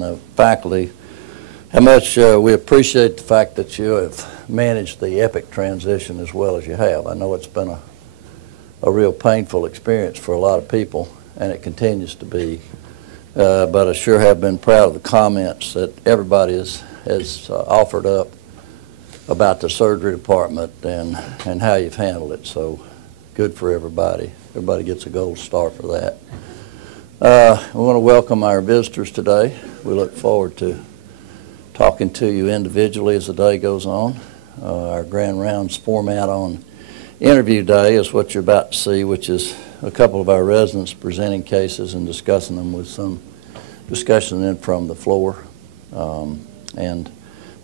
Faculty, how much we appreciate the fact that you have managed the epic transition as well as you have. I know it's been a real painful experience for a lot of people, and it continues to be. But I sure have been proud of the comments that everybody has offered up about the surgery department and how you've handled it. So good for everybody. Everybody gets a gold star for that. We want to welcome our visitors today. We look forward to talking to you individually as the day goes on. Our Grand Rounds format on interview day is what you're about to see, which is a couple of our residents presenting cases and discussing them with some discussion then from the floor. And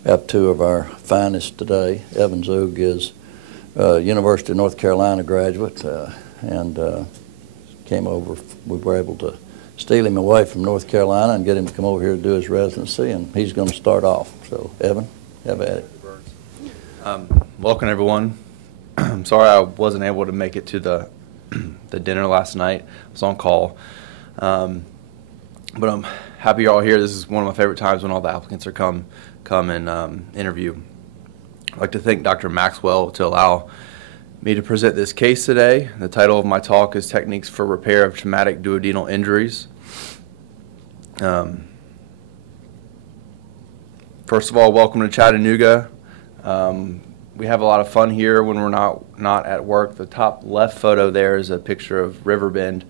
we have two of our finest today. Evan Zug is University of North Carolina graduate and came over. We were able to steal him away from North Carolina and get him to come over here to do his residency, and he's going to start off. So, Evan, have at it. Welcome, everyone. I'm sorry I wasn't able to make it to the dinner last night. I was on call. But I'm happy you're all here. This is one of my favorite times when all the applicants are come and interview. I'd like to thank Dr. Maxwell to allow me to present this case today. The title of my talk is Techniques for Repair of Traumatic Duodenal Injuries. First of all, welcome to Chattanooga. We have a lot of fun here when we're not at work. The top left photo there is a picture of Riverbend,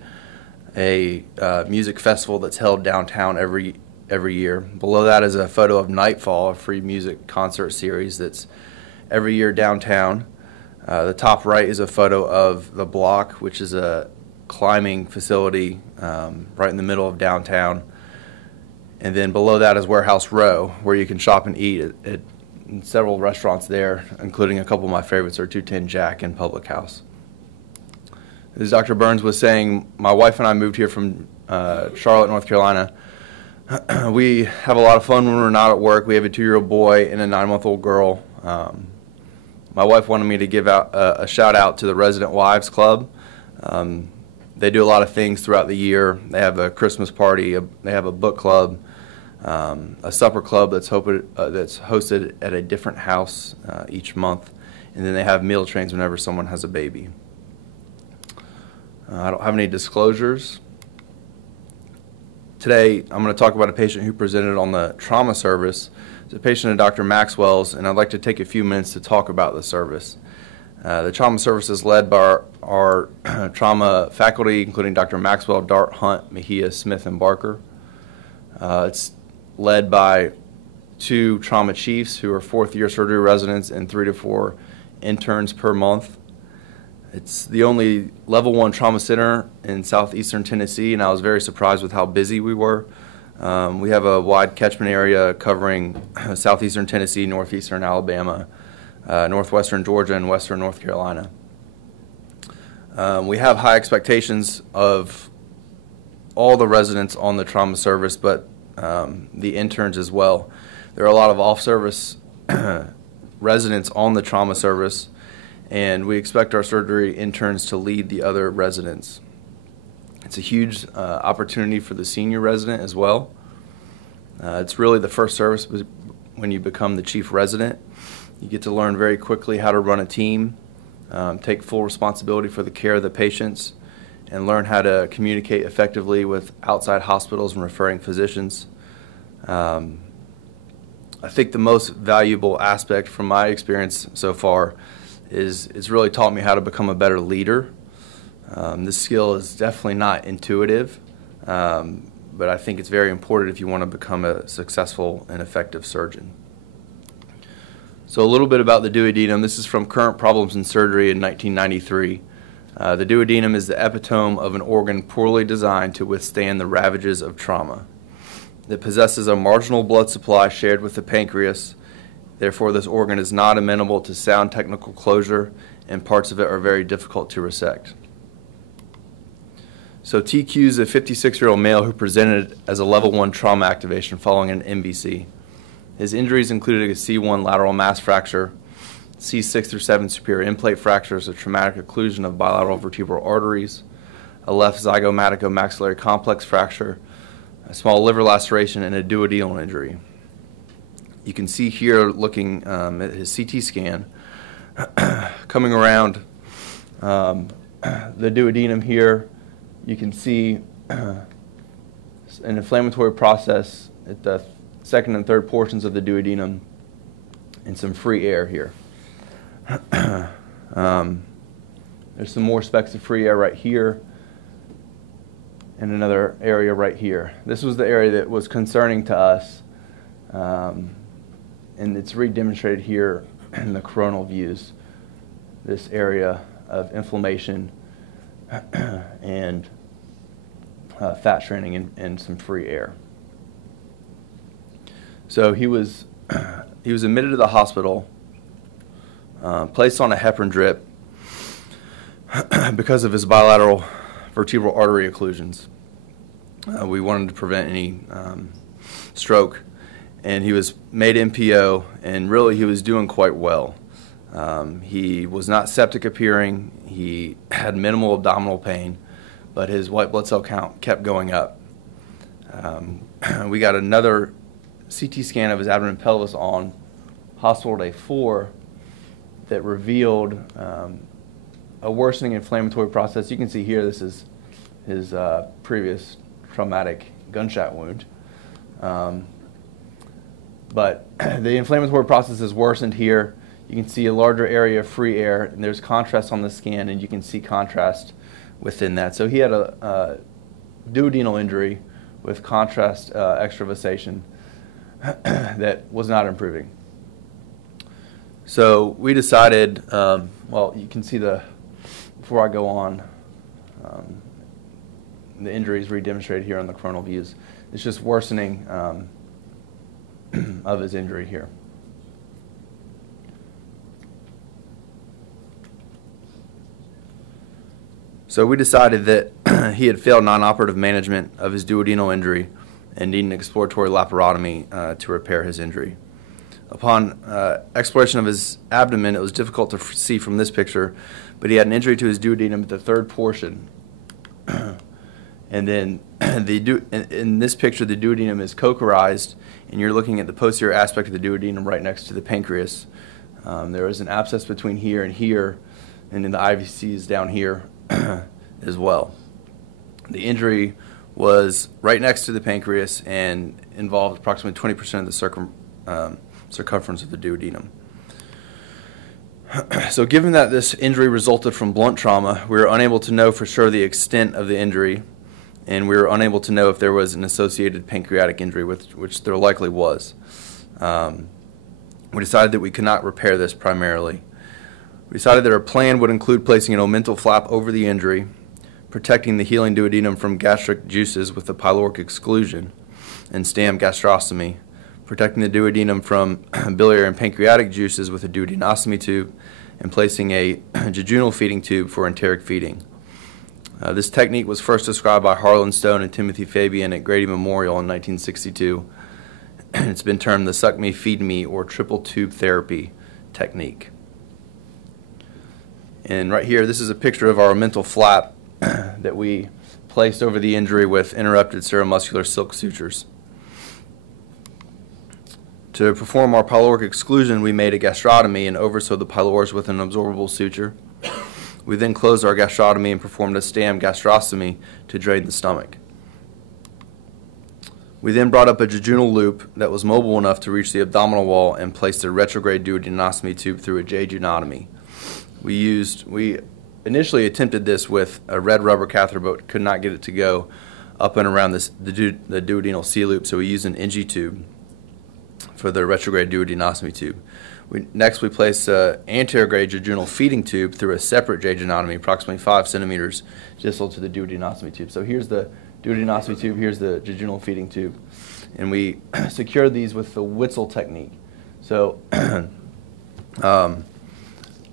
a music festival that's held downtown every year. Below that is a photo of Nightfall, a free music concert series that's every year downtown. The top right is a photo of The Block, which is a climbing facility right in the middle of downtown. And then below that is Warehouse Row, where you can shop and eat at several restaurants there, including a couple of my favorites are 210 Jack and Public House. As Dr. Burns was saying, my wife and I moved here from Charlotte, North Carolina. We have a lot of fun when we're not at work. We have a 2-year-old boy and a 9-month-old girl. My wife wanted me to give out a shout out to the Resident Wives Club. They do a lot of things throughout the year. They have a Christmas party, they have a book club, a supper club that's hosted at a different house each month, and then they have meal trains whenever someone has a baby. I don't have any disclosures. Today I'm going to talk about a patient who presented on the trauma service. It's a patient of Dr. Maxwell's, and I'd like to take a few minutes to talk about the service. The trauma service is led by our trauma faculty, including Dr. Maxwell, Dart, Hunt, Mejia, Smith, and Barker. It's led by 2 trauma chiefs who are 4th-year surgery residents and 3 to 4 interns per month. It's the only level 1 trauma center in southeastern Tennessee, and I was very surprised with how busy we were. We have a wide catchment area covering southeastern Tennessee, northeastern Alabama, northwestern Georgia, and western North Carolina. We have high expectations of all the residents on the trauma service, but the interns as well. There are a lot of off-service residents on the trauma service, and we expect our surgery interns to lead the other residents. It's a huge opportunity for the senior resident as well. It's really the first service when you become the chief resident. You get to learn very quickly how to run a team, take full responsibility for the care of the patients, and learn how to communicate effectively with outside hospitals and referring physicians. I think the most valuable aspect from my experience so far is it's really taught me how to become a better leader. This skill is definitely not intuitive, but I think it's very important if you want to become a successful and effective surgeon. So a little bit about the duodenum. This is from Current Problems in Surgery in 1993. The duodenum is the epitome of an organ poorly designed to withstand the ravages of trauma. It possesses a marginal blood supply shared with the pancreas. Therefore, this organ is not amenable to sound technical closure, and parts of it are very difficult to resect. So TQ is a 56-year-old male who presented as a level 1 trauma activation following an MVC. His injuries included a C1 lateral mass fracture, C6 through 7 superior end plate fractures, a traumatic occlusion of bilateral vertebral arteries, a left zygomaticomaxillary complex fracture, a small liver laceration, and a duodenal injury. You can see here, looking at his CT scan, coming around the duodenum here, you can see an inflammatory process at the second and third portions of the duodenum and some free air here. There's some more specks of free air right here and another area right here. This was the area that was concerning to us, and it's redemonstrated here in the coronal views, this area of inflammation and fat straining and some free air. So he was admitted to the hospital, placed on a heparin drip because of his bilateral vertebral artery occlusions. We wanted to prevent any stroke, and he was made NPO, and really he was doing quite well. He was not septic appearing. He had minimal abdominal pain, but his white blood cell count kept going up. We got another CT scan of his abdomen and pelvis on hospital day 4 that revealed a worsening inflammatory process. You can see here this is his previous traumatic gunshot wound. But the inflammatory process is worsened here. You can see a larger area of free air, and there's contrast on the scan, and you can see contrast within that. So he had a duodenal injury with contrast extravasation that was not improving. So we decided, well, you can see before I go on, the injury is redemonstrated here on the coronal views. It's just worsening of his injury here. So we decided that he had failed non-operative management of his duodenal injury and needed an exploratory laparotomy to repair his injury. Upon exploration of his abdomen, it was difficult to see from this picture, but he had an injury to his duodenum at the third portion. And then in this picture, the duodenum is cochlearized, and you're looking at the posterior aspect of the duodenum right next to the pancreas. There is an abscess between here, and then the IVC is down here as well. The injury was right next to the pancreas and involved approximately 20% of the circumference of the duodenum. So given that this injury resulted from blunt trauma, we were unable to know for sure the extent of the injury, and we were unable to know if there was an associated pancreatic injury, which there likely was. We decided that we could not repair this primarily. We decided that our plan would include placing an omental flap over the injury, protecting the healing duodenum from gastric juices with the pyloric exclusion and stem gastrostomy, protecting the duodenum from biliary and pancreatic juices with a duodenostomy tube, and placing a jejunal feeding tube for enteric feeding. This technique was first described by Harlan Stone and Timothy Fabian at Grady Memorial in 1962, and it's been termed the suck me, feed me, or triple tube therapy technique. And right here, this is a picture of our omental flap that we placed over the injury with interrupted seromuscular silk sutures. To perform our pyloric exclusion, we made a gastrotomy and oversewed the pylorus with an absorbable suture. We then closed our gastrotomy and performed a stem gastrostomy to drain the stomach. We then brought up a jejunal loop that was mobile enough to reach the abdominal wall and placed a retrograde duodenostomy tube through a jejunotomy. We initially attempted this with a red rubber catheter, but could not get it to go up and around the duodenal C-loop, so we used an NG tube for the retrograde duodenostomy tube. Next, we placed an anterograde jejunal feeding tube through a separate jejunotomy, approximately 5 centimeters distal to the duodenostomy tube. So here's the duodenostomy tube, here's the jejunal feeding tube. And we secured these with the Witzel technique. So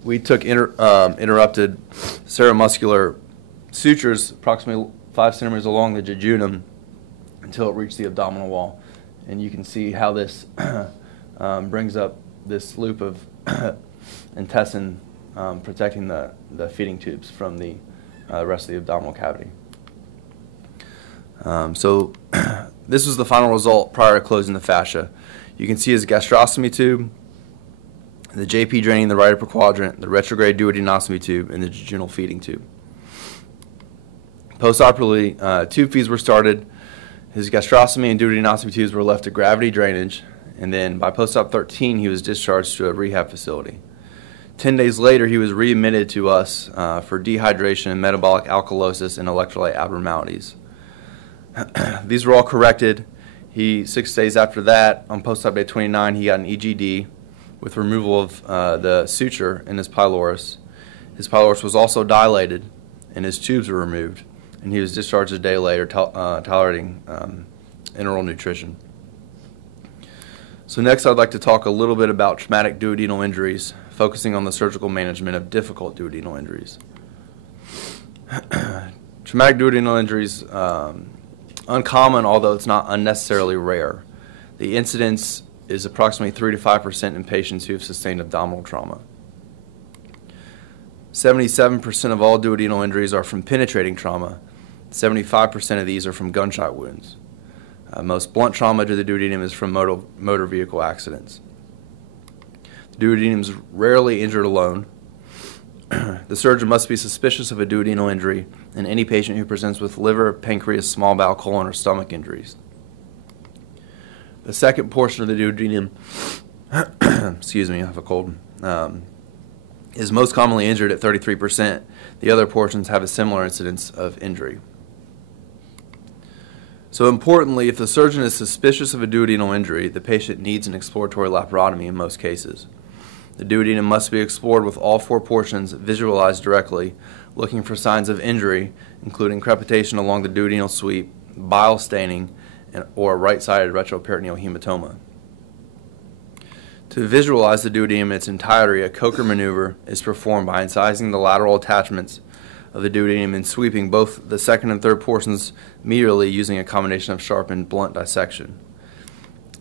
we took interrupted seromuscular sutures approximately 5 centimeters along the jejunum until it reached the abdominal wall. And you can see how this brings up this loop of intestine protecting the feeding tubes from the rest of the abdominal cavity. So This was the final result prior to closing the fascia. You can see his gastrostomy tube, the JP draining the right upper quadrant, the retrograde duodenostomy tube, and the jejunal feeding tube. Postoperatively, tube feeds were started. His gastrostomy and duodenostomy tubes were left to gravity drainage, and then by post-op 13, he was discharged to a rehab facility. 10 days later, he was readmitted to us for dehydration, metabolic alkalosis, and electrolyte abnormalities. These were all corrected. 6 days after that, on post-op day 29, he got an EGD with removal of the suture in his pylorus. His pylorus was also dilated, and his tubes were removed, and he was discharged a day later, tolerating enteral nutrition. So next, I'd like to talk a little bit about traumatic duodenal injuries, focusing on the surgical management of difficult duodenal injuries. Traumatic duodenal injuries, uncommon, although it's not unnecessarily rare. The incidence is approximately 3 to 5% in patients who have sustained abdominal trauma. 77% of all duodenal injuries are from penetrating trauma. 75% of these are from gunshot wounds. Most blunt trauma to the duodenum is from motor vehicle accidents. The duodenum is rarely injured alone. The surgeon must be suspicious of a duodenal injury in any patient who presents with liver, pancreas, small bowel, colon, or stomach injuries. The second portion of the duodenum, excuse me, I have a cold, is most commonly injured at 33%. The other portions have a similar incidence of injury. So importantly, if the surgeon is suspicious of a duodenal injury, the patient needs an exploratory laparotomy in most cases. The duodenum must be explored with all 4 portions visualized directly, looking for signs of injury, including crepitation along the duodenal sweep, bile staining, or right-sided retroperitoneal hematoma. To visualize the duodenum in its entirety, a Coker maneuver is performed by incising the lateral attachments of the duodenum and sweeping both the second and third portions medially using a combination of sharp and blunt dissection.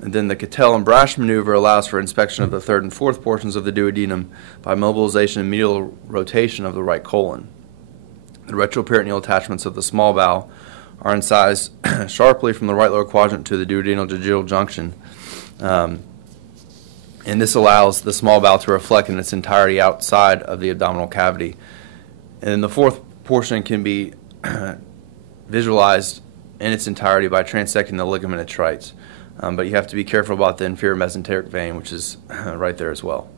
And then the Cattell and Brash maneuver allows for inspection of the third and fourth portions of the duodenum by mobilization and medial rotation of the right colon. The retroperitoneal attachments of the small bowel are incised sharply from the right lower quadrant to the duodenal jejunal junction, and this allows the small bowel to reflect in its entirety outside of the abdominal cavity. And then the fourth portion can be visualized in its entirety by transecting the ligament detritus. But you have to be careful about the inferior mesenteric vein, which is right there as well.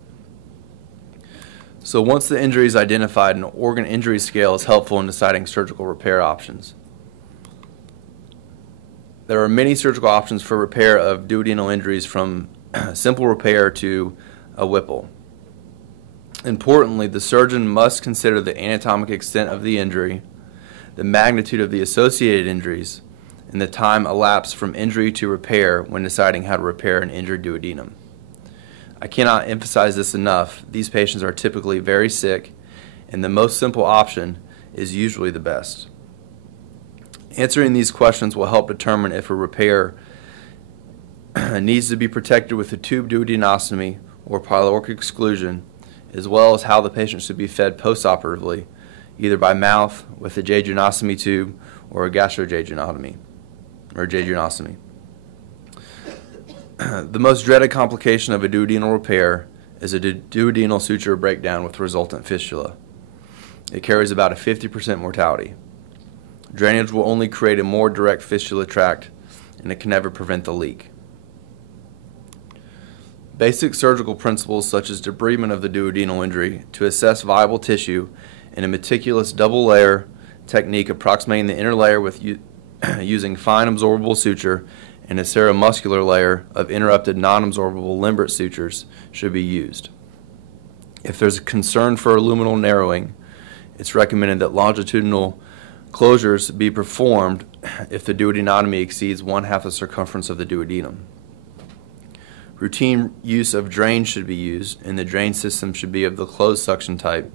So once the injury is identified, an organ injury scale is helpful in deciding surgical repair options. There are many surgical options for repair of duodenal injuries, from simple repair to a Whipple. Importantly, the surgeon must consider the anatomic extent of the injury, the magnitude of the associated injuries, and the time elapsed from injury to repair when deciding how to repair an injured duodenum. I cannot emphasize this enough. These patients are typically very sick, and the most simple option is usually the best. Answering these questions will help determine if a repair needs to be protected with a tube duodenostomy or pyloric exclusion, as well as how the patient should be fed postoperatively, either by mouth with a jejunostomy tube or a gastrojejunotomy or jejunostomy. The most dreaded complication of a duodenal repair is a duodenal suture breakdown with resultant fistula. It carries about a 50% mortality. Drainage will only create a more direct fistula tract, and it can never prevent the leak. Basic surgical principles such as debridement of the duodenal injury to assess viable tissue in a meticulous double layer technique approximating the inner layer with using fine absorbable suture and a seromuscular layer of interrupted non-absorbable Lambert sutures should be used. If there's a concern for luminal narrowing, it's recommended that longitudinal closures be performed if the duodenotomy exceeds 1/2 the circumference of the duodenum. Routine use of drain should be used, and the drain system should be of the closed suction type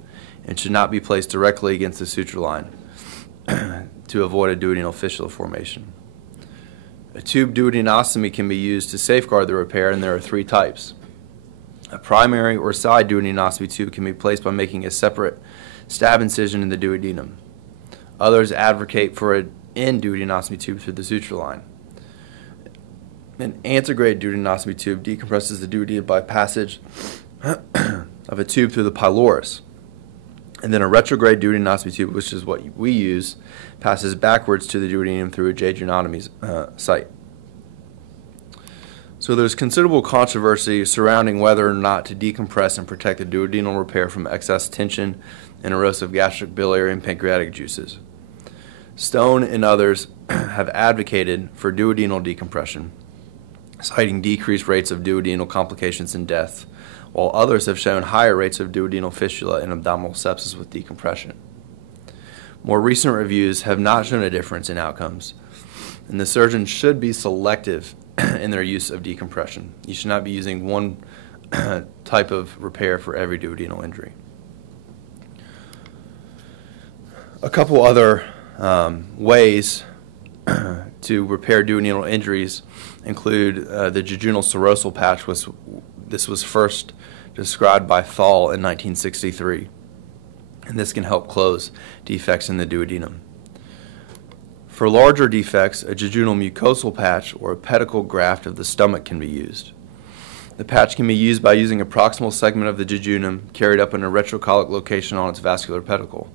and should not be placed directly against the suture line to avoid a duodenal fistula formation. A tube duodenostomy can be used to safeguard the repair, and there are 3 types. A primary or side duodenostomy tube can be placed by making a separate stab incision in the duodenum. Others advocate for an end duodenostomy tube through the suture line. An antegrade duodenostomy tube decompresses the duodenum by passage of a tube through the pylorus. And then a retrograde duodenostomy tube, which is what we use, passes backwards to the duodenum through a jejunotomy site. So there's considerable controversy surrounding whether or not to decompress and protect the duodenal repair from excess tension and erosive gastric, biliary, and pancreatic juices. Stone and others have advocated for duodenal decompression, citing decreased rates of duodenal complications and death, while others have shown higher rates of duodenal fistula and abdominal sepsis with decompression. More recent reviews have not shown a difference in outcomes, and the surgeon should be selective in their use of decompression. You should not be using one type of repair for every duodenal injury. A couple other ways to repair duodenal injuries include the jejunal serosal patch. This was first described by Thal in 1963, and this can help close defects in the duodenum. For larger defects, a jejunal mucosal patch or a pedicle graft of the stomach can be used. The patch can be used by using a proximal segment of the jejunum carried up in a retrocolic location on its vascular pedicle.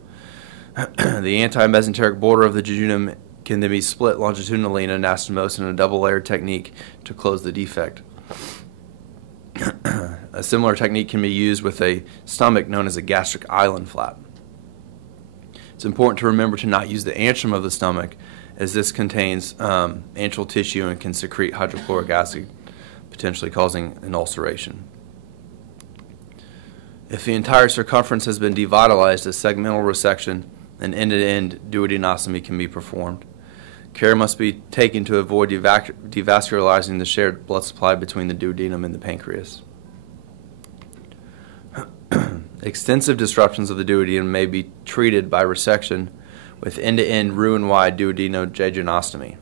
The anti-mesenteric border of the jejunum can then be split longitudinally in anastomosis in a double-layered technique to close the defect. A similar technique can be used with a stomach known as a gastric island flap. It's important to remember to not use the antrum of the stomach, as this contains antral tissue and can secrete hydrochloric acid, potentially causing an ulceration. If the entire circumference has been devitalized, a segmental resection and end-to-end duodenostomy can be performed. Care must be taken to avoid devascularizing the shared blood supply between the duodenum and the pancreas. Extensive disruptions of the duodenum may be treated by resection with end-to-end Roux-en-Y duodenojejunostomy.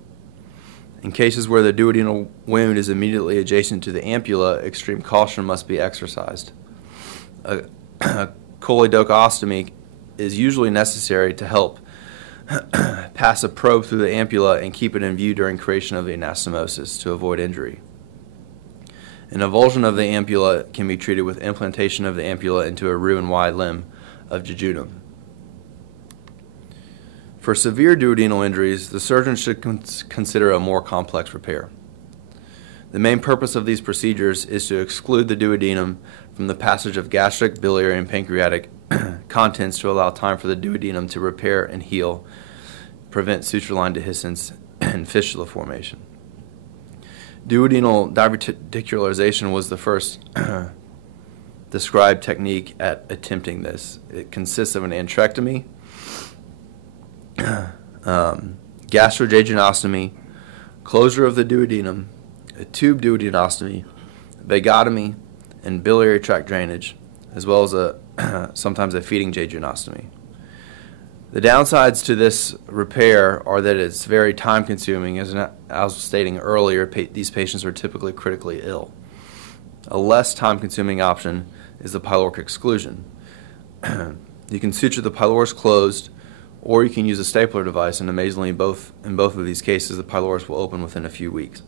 In cases where the duodenal wound is immediately adjacent to the ampulla, extreme caution must be exercised. A choledochostomy is usually necessary to help pass a probe through the ampulla and keep it in view during creation of the anastomosis to avoid injury. An avulsion of the ampulla can be treated with implantation of the ampulla into a Roux-en-Y limb of jejunum. For severe duodenal injuries, the surgeon should consider a more complex repair. The main purpose of these procedures is to exclude the duodenum from the passage of gastric, biliary, and pancreatic contents to allow time for the duodenum to repair and heal, prevent suture line dehiscence, and fistula formation. Duodenal diverticularization was the first described technique at attempting this. It consists of an antrectomy, gastrojejunostomy, closure of the duodenum, a tube duodenostomy, vagotomy, and biliary tract drainage, as well as sometimes a feeding jejunostomy. The downsides to this repair are that it's very time-consuming. As I was stating earlier, these patients are typically critically ill. A less time-consuming option is the pyloric exclusion. You can suture the pylorus closed, or you can use a stapler device, and amazingly, in both of these cases, the pylorus will open within a few weeks.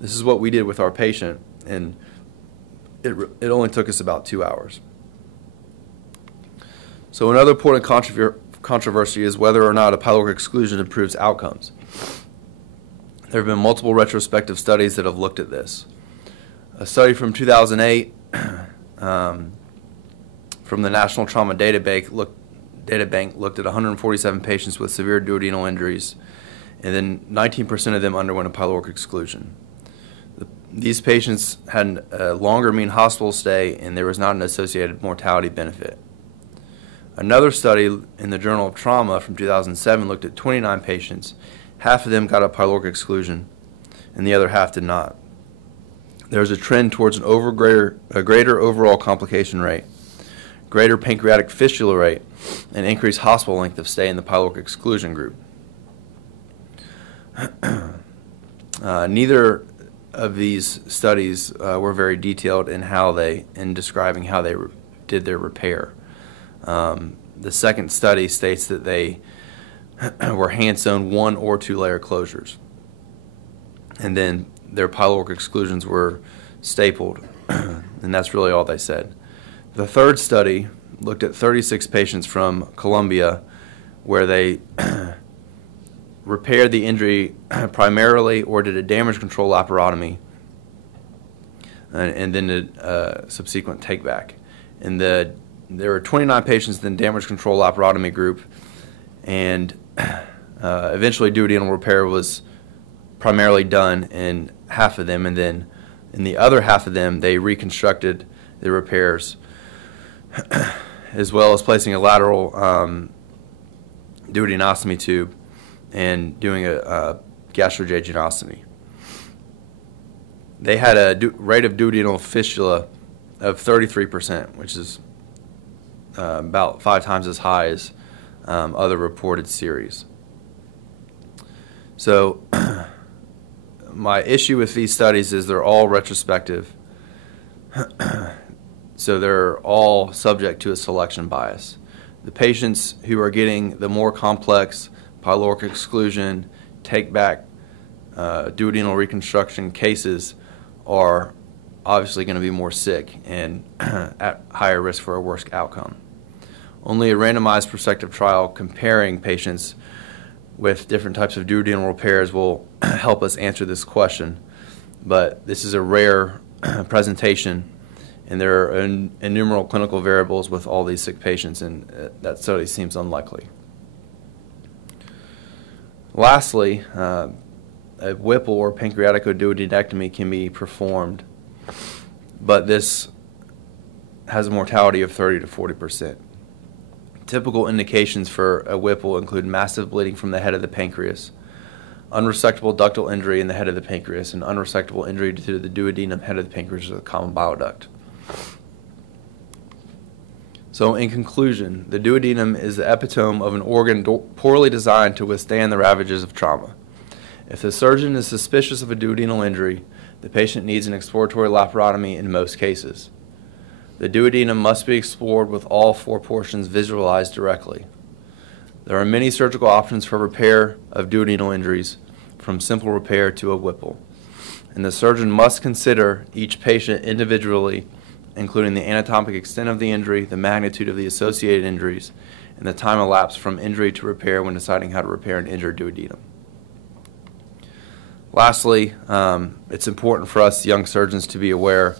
This is what we did with our patient, and it only took us about 2 hours. So another important controversy is whether or not a pyloric exclusion improves outcomes. There have been multiple retrospective studies that have looked at this. A study from 2008 from the National Trauma Data Bank looked at 147 patients with severe duodenal injuries, and then 19% of them underwent a pyloric exclusion. These patients had a longer mean hospital stay, and there was not an associated mortality benefit. Another study in the Journal of Trauma from 2007 looked at 29 patients. Half of them got a pyloric exclusion, and the other half did not. There's a trend towards a greater overall complication rate, greater pancreatic fistula rate, and increased hospital length of stay in the pyloric exclusion group. Neither of these studies were very detailed in describing how they did their repair. The second study states that they were hand-sewn 1 or 2 layer closures. And then their pyloric exclusions were stapled, and that's really all they said. The third study looked at 36 patients from Colombia where they repaired the injury primarily or did a damage control laparotomy and then did a subsequent take-back. And there were 29 patients in the damage control laparotomy group, and eventually duodenal repair was primarily done in half of them, and then in the other half of them they reconstructed the repairs as well as placing a lateral duodenostomy tube and doing a gastrojejunostomy. They had a rate of duodenal fistula of 33%, which is about 5 times as high as other reported series. So my issue with these studies is they're all retrospective, so they're all subject to a selection bias. The patients who are getting the more complex pyloric exclusion, take-back, duodenal reconstruction cases are obviously going to be more sick and at higher risk for a worse outcome. Only a randomized prospective trial comparing patients with different types of duodenal repairs will help us answer this question, but this is a rare presentation, and there are innumerable clinical variables with all these sick patients, and that study seems unlikely. Lastly, a Whipple or pancreaticoduodenectomy can be performed, but this has a mortality of 30 to 40%. Typical indications for a Whipple include massive bleeding from the head of the pancreas, unresectable ductal injury in the head of the pancreas, and unresectable injury to the duodenum head of the pancreas or the common bile duct. So in conclusion, the duodenum is the epitome of an organ poorly designed to withstand the ravages of trauma. If the surgeon is suspicious of a duodenal injury, the patient needs an exploratory laparotomy in most cases. The duodenum must be explored with all 4 portions visualized directly. There are many surgical options for repair of duodenal injuries, from simple repair to a Whipple, and the surgeon must consider each patient individually, including the anatomic extent of the injury, the magnitude of the associated injuries, and the time elapsed from injury to repair when deciding how to repair an injured duodenum. Lastly, it's important for us young surgeons to be aware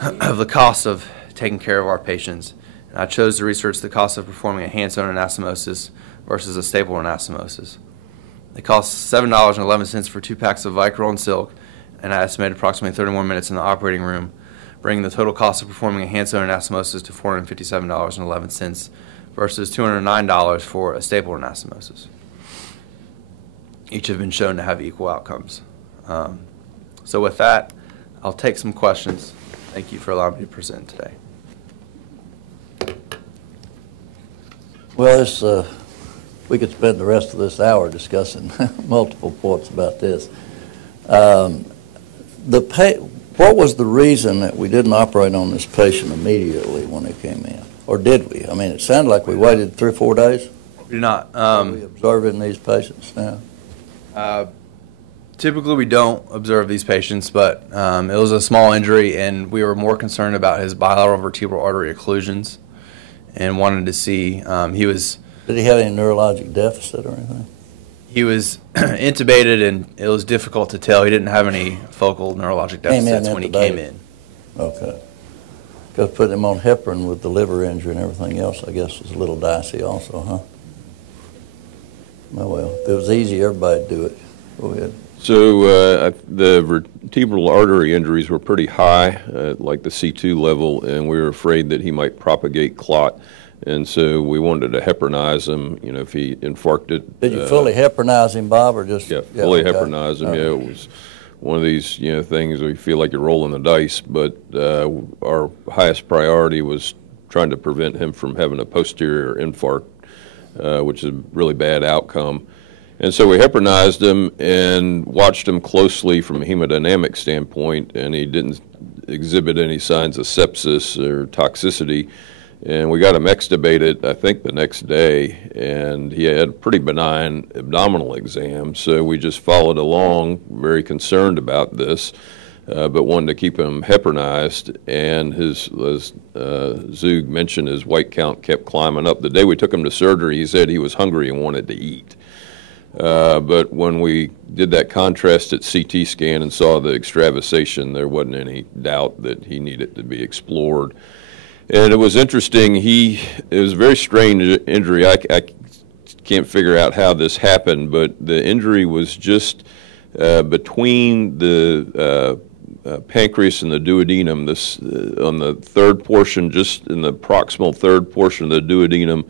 of the cost of taking care of our patients. And I chose to research the cost of performing a hand-sewn anastomosis versus a staple anastomosis. It costs $7.11 for 2 packs of Vicryl and silk, and I estimated approximately 31 minutes in the operating room, bringing the total cost of performing a hand-sewn anastomosis to $457.11 versus $209 for a staple anastomosis. Each have been shown to have equal outcomes. So with that, I'll take some questions. Thank you for allowing me to present today. Well, we could spend the rest of this hour discussing multiple points about this. What was the reason that we didn't operate on this patient immediately when they came in? Or did we? I mean, it sounded like we waited 3 or 4 days. We do not. Are we observing these patients now? Typically, we don't observe these patients, but it was a small injury, and we were more concerned about his bilateral vertebral artery occlusions and wanted to see Did he have any neurologic deficit or anything? He was intubated, and it was difficult to tell. He didn't have any focal neurologic deficits when he came in. Okay. Because putting him on heparin with the liver injury and everything else, I guess, was a little dicey also, huh? Oh, well, if it was easy, everybody'd do it. Go ahead. So the vertebral artery injuries were pretty high, like the C2 level, and we were afraid that he might propagate clot. And so we wanted to heparinize him, you know, if he infarcted. Did you fully heparinize him, Bob, or just? Yeah, fully heparinize him. Yeah, it was one of these, you know, things where you feel like you're rolling the dice. But our highest priority was trying to prevent him from having a posterior infarct, which is a really bad outcome. And so we heparinized him and watched him closely from a hemodynamic standpoint, and he didn't exhibit any signs of sepsis or toxicity. And we got him extubated, I think, the next day, and he had a pretty benign abdominal exam. So we just followed along, very concerned about this, but wanted to keep him heparinized. And his, as Zug mentioned, his white count kept climbing up. The day we took him to surgery, he said he was hungry and wanted to eat. But when we did that contrasted CT scan and saw the extravasation, there wasn't any doubt that he needed to be explored. And it was interesting. It was a very strange injury. I can't figure out how this happened, but the injury was just between the pancreas and the duodenum. This on the third portion, just in the proximal third portion of the duodenum,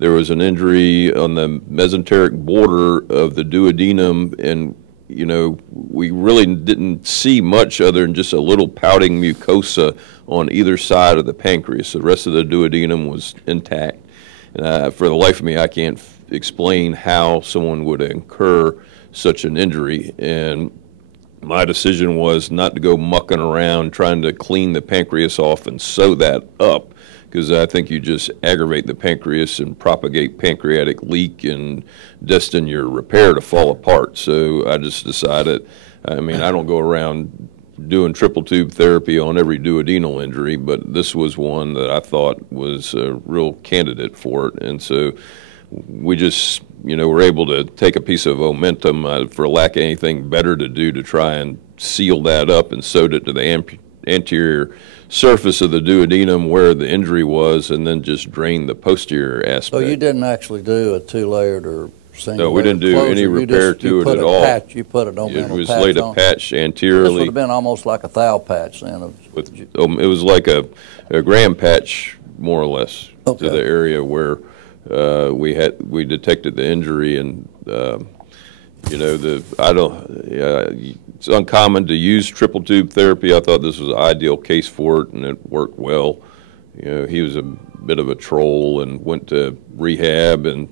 there was an injury on the mesenteric border of the duodenum, and we really didn't see much other than just a little pouting mucosa on either side of the pancreas. The rest of the duodenum was intact. And for the life of me, I can't explain how someone would incur such an injury. And my decision was not to go mucking around trying to clean the pancreas off and sew that up, because I think you just aggravate the pancreas and propagate pancreatic leak and destine your repair to fall apart. So I just decided, I don't go around doing triple tube therapy on every duodenal injury, but this was one that I thought was a real candidate for it. And so we just, were able to take a piece of omentum for lack of anything better to do to try and seal that up and sewed it to the anterior surface of the duodenum where the injury was, and then just drain the posterior aspect. So you didn't actually do a two-layered or single? No, we didn't do any repair to it at all. You put an omental patch on. It was laid a patch anteriorly. This would have been almost like a thou patch then. It was like a Graham patch, more or less, to the area where we detected the injury. And it's uncommon to use triple tube therapy. I thought this was an ideal case for it, and it worked well. He was a bit of a troll and went to rehab and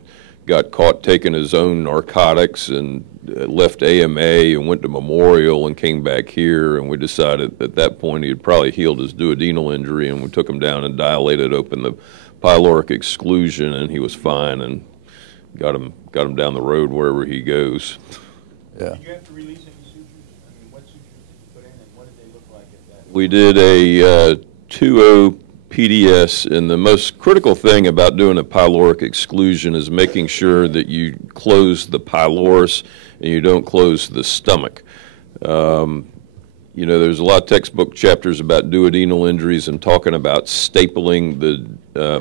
got caught taking his own narcotics and left AMA and went to Memorial and came back here. And we decided at that point he had probably healed his duodenal injury, and we took him down and dilated open the pyloric exclusion, and he was fine, and got him down the road wherever he goes. Yeah. Did you have to release any sutures? What sutures did you put in, and what did they look like at that? We did a 2.0 PDS, and the most critical thing about doing a pyloric exclusion is making sure that you close the pylorus and you don't close the stomach. There's a lot of textbook chapters about duodenal injuries and talking about stapling the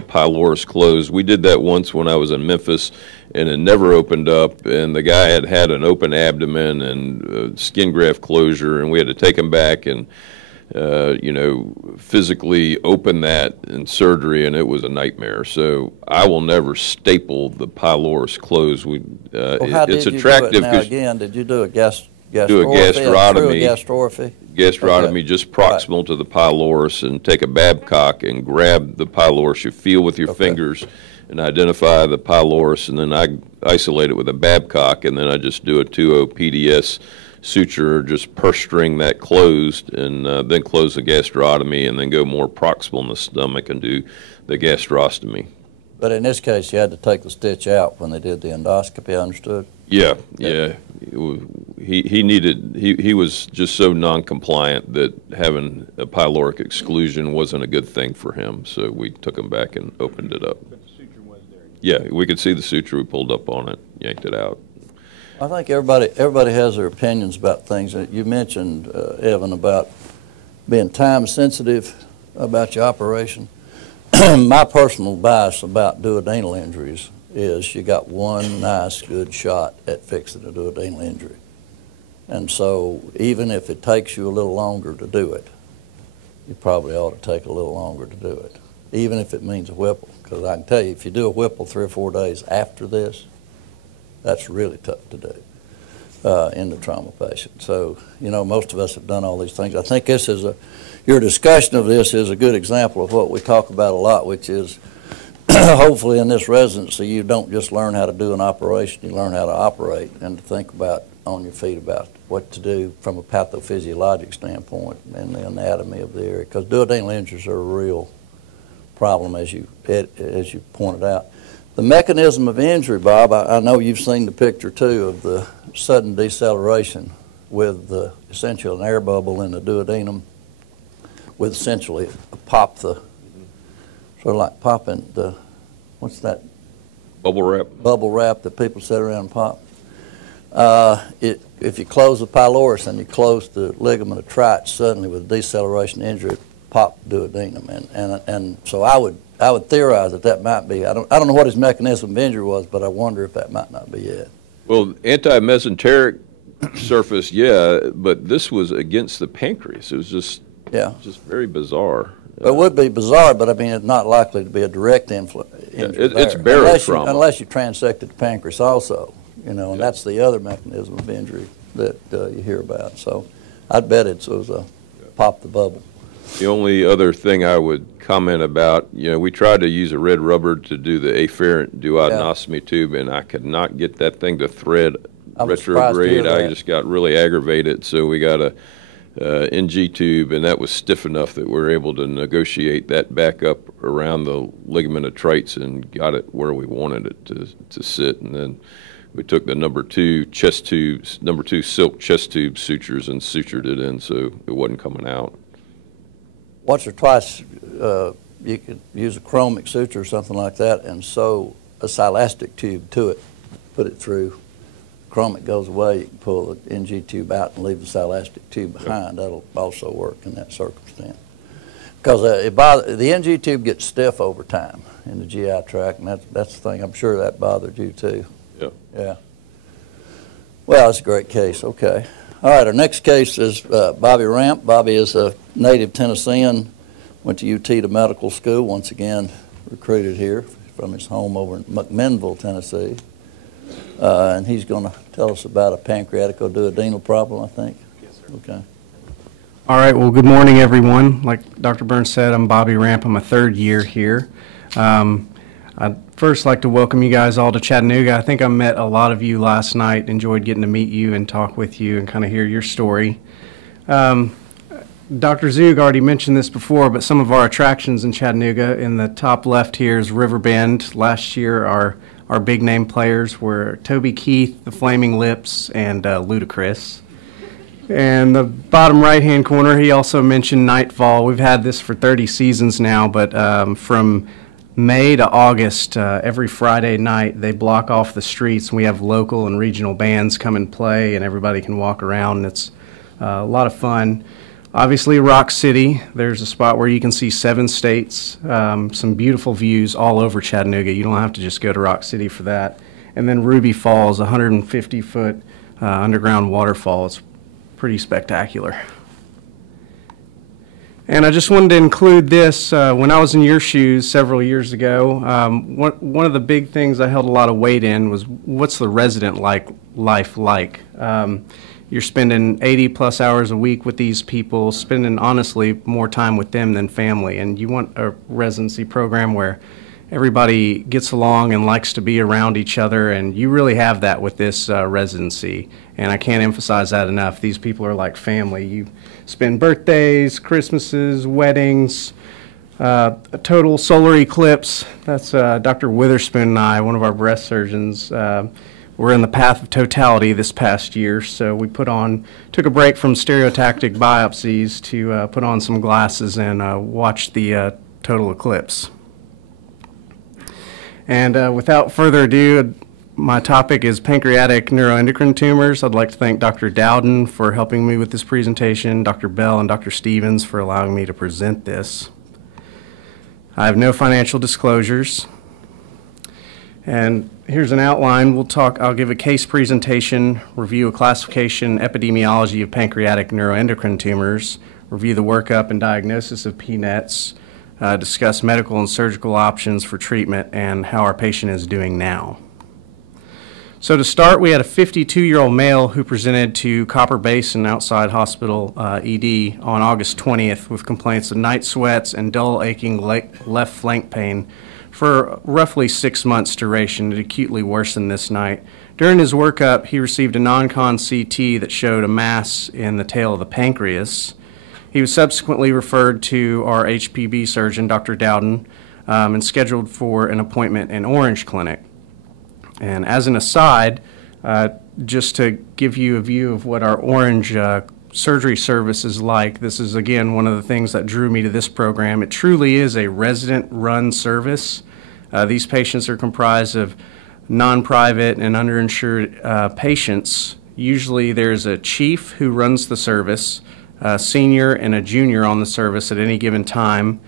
pylorus closed. We did that once when I was in Memphis, and it never opened up, and the guy had an open abdomen and skin graft closure, and we had to take him back and physically open that in surgery, and it was a nightmare. So I will never staple the pylorus closed. It's attractive because did you do a gastrotomy? Gastrotomy just proximal to the pylorus, and take a Babcock and grab the pylorus. You feel with your fingers and identify the pylorus, and then I isolate it with a Babcock, and then I just do a 2.0 PDS suture, just purse string that closed, and then close the gastrotomy, and then go more proximal in the stomach and do the gastrostomy. But in this case, you had to take the stitch out when they did the endoscopy, I understood? Yeah. He was just so non-compliant that having a pyloric exclusion wasn't a good thing for him, so we took him back and opened it up. But the suture was there? Yeah, we could see the suture. We pulled up on it, yanked it out. I think everybody has their opinions about things. You mentioned, Evan, about being time sensitive about your operation. My personal bias about duodenal injuries is you got one nice good shot at fixing a duodenal injury. And so even if it takes you a little longer to do it, you probably ought to take a little longer to do it, even if it means a Whipple. Because I can tell you, if you do a Whipple 3 or 4 days after this, that's really tough to do in the trauma patient. So, most of us have done all these things. I think your discussion of this is a good example of what we talk about a lot, which is hopefully in this residency you don't just learn how to do an operation, you learn how to operate and to think about on your feet about what to do from a pathophysiologic standpoint and the anatomy of the area. Because duodenal injuries are a problem, as you pointed out. The mechanism of injury, Bob, I know you've seen the picture too of the sudden deceleration with essentially an air bubble in the duodenum with essentially a pop, sort of like popping the, what's that? Bubble wrap. Bubble wrap that people sit around and pop. If you close the pylorus and you close the ligament of Treitz suddenly with deceleration injury, it popped the duodenum, and so I would theorize that might be. I don't know what his mechanism of injury was, but I wonder if that might not be it. Well, anti-mesenteric surface, yeah, but this was against the pancreas. It was just very bizarre. It would be bizarre, but I mean, it's not likely to be a direct injury. It's barrel trauma. Unless you transected the pancreas also, and that's the other mechanism of injury that you hear about. So I'd bet it was a pop the bubble. The only other thing I would comment about, we tried to use a red rubber to do the afferent duodenostomy tube, and I could not get that thing to thread retrograde. I just got really aggravated, so we got a NG tube, and that was stiff enough that we were able to negotiate that back up around the ligament of Treitz and got it where we wanted it to sit. And then we took the number 2 silk chest tube sutures and sutured it in so it wasn't coming out. Once or twice, you could use a chromic suture or something like that and sew a silastic tube to it, put it through. Chromic goes away, you can pull the NG tube out and leave the silastic tube behind. That'll also work in that circumstance. Because the NG tube gets stiff over time in the GI tract, and that's the thing. I'm sure that bothered you too. Yeah. Well, it's a great case. Okay. All right, our next case is Bobby Ramp. Bobby is a native Tennessean, went to UT to medical school, once again recruited here from his home over in McMinnville, Tennessee. And he's going to tell us about a pancreaticoduodenal problem, I think. Yes, sir. Okay. All right, well, good morning, everyone. Like Dr. Burns said, I'm Bobby Ramp. I'm a third year here. I'd first like to welcome you guys all to Chattanooga. I think I met a lot of you last night, enjoyed getting to meet you and talk with you and kind of hear your story. Dr. Zug already mentioned this before, but some of our attractions in Chattanooga, in the top left here is Riverbend. Last year, our big name players were Toby Keith, the Flaming Lips, and Ludacris. And the bottom right-hand corner, he also mentioned Nightfall. We've had this for 30 seasons now, but from May to August, every Friday night, they block off the streets, and we have local and regional bands come and play, and everybody can walk around, and it's a lot of fun. Obviously, Rock City, there's a spot where you can see 7 states, some beautiful views all over Chattanooga. You don't have to just go to Rock City for that. And then Ruby Falls, 150-foot underground waterfall. It's pretty spectacular. And I just wanted to include this. When I was in your shoes several years ago, one of the big things I held a lot of weight in was what's the resident life like? You're spending 80-plus hours a week with these people, spending, honestly, more time with them than family. And you want a residency program where everybody gets along and likes to be around each other, and you really have that with this residency. And I can't emphasize that enough. These people are like family. You spend birthdays, Christmases, weddings, a total solar eclipse. That's Dr. Witherspoon and I, one of our breast surgeons. We're in the path of totality this past year, so we took a break from stereotactic biopsies to put on some glasses and watch the total eclipse. And without further ado, my topic is pancreatic neuroendocrine tumors. I'd like to thank Dr. Dowden for helping me with this presentation, Dr. Bell and Dr. Stevens for allowing me to present this. I have no financial disclosures. And here's an outline. I'll give a case presentation, review a classification, epidemiology of pancreatic neuroendocrine tumors, review the workup and diagnosis of PNETs, discuss medical and surgical options for treatment, and how our patient is doing now. So to start, we had a 52-year-old male who presented to Copper Basin Outside Hospital ED on August 20th with complaints of night sweats and dull aching left flank pain for roughly 6 months duration. It acutely worsened this night. During his workup, he received a non-con CT that showed a mass in the tail of the pancreas. He was subsequently referred to our HPB surgeon, Dr. Dowden, and scheduled for an appointment in Orange Clinic. And as an aside, just to give you a view of what our Orange surgery service is like, this is again one of the things that drew me to this program. It truly is a resident-run service. These patients are comprised of non-private and underinsured patients. Usually there's a chief who runs the service, a senior and a junior on the service at any given time,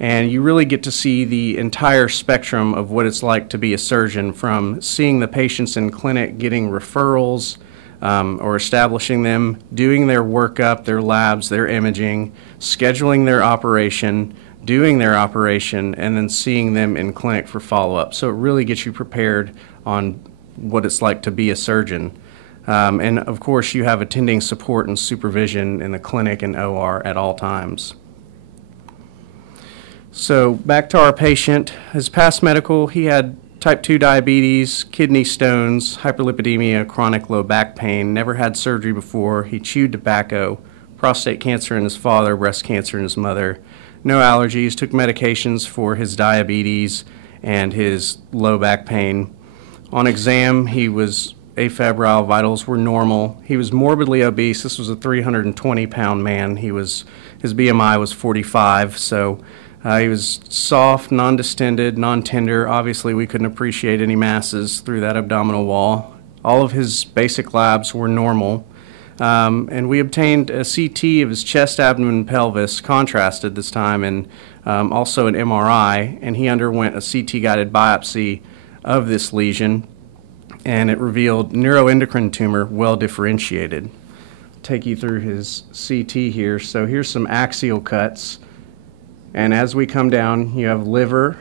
and you really get to see the entire spectrum of what it's like to be a surgeon, from seeing the patients in clinic, getting referrals or establishing them, doing their workup, their labs, their imaging, scheduling their operation, doing their operation, and then seeing them in clinic for follow-up. So it really gets you prepared on what it's like to be a surgeon. And of course, you have attending support and supervision in the clinic and OR at all times. So back to our patient. His past medical, he had type 2 diabetes, kidney stones, hyperlipidemia, chronic low back pain, never had surgery before. He chewed tobacco, prostate cancer in his father, breast cancer in his mother, no allergies, took medications for his diabetes and his low back pain. On exam, he was afebrile, vitals were normal. He was morbidly obese. This was a 320-pound man. His BMI was 45, so he was soft, non-distended, non-tender. Obviously, we couldn't appreciate any masses through that abdominal wall. All of his basic labs were normal. And we obtained a CT of his chest, abdomen, and pelvis, contrasted this time, and also an MRI, and he underwent a CT-guided biopsy of this lesion, and it revealed neuroendocrine tumor, well differentiated. I'll take you through his CT here. So here's some axial cuts. And as we come down, you have liver,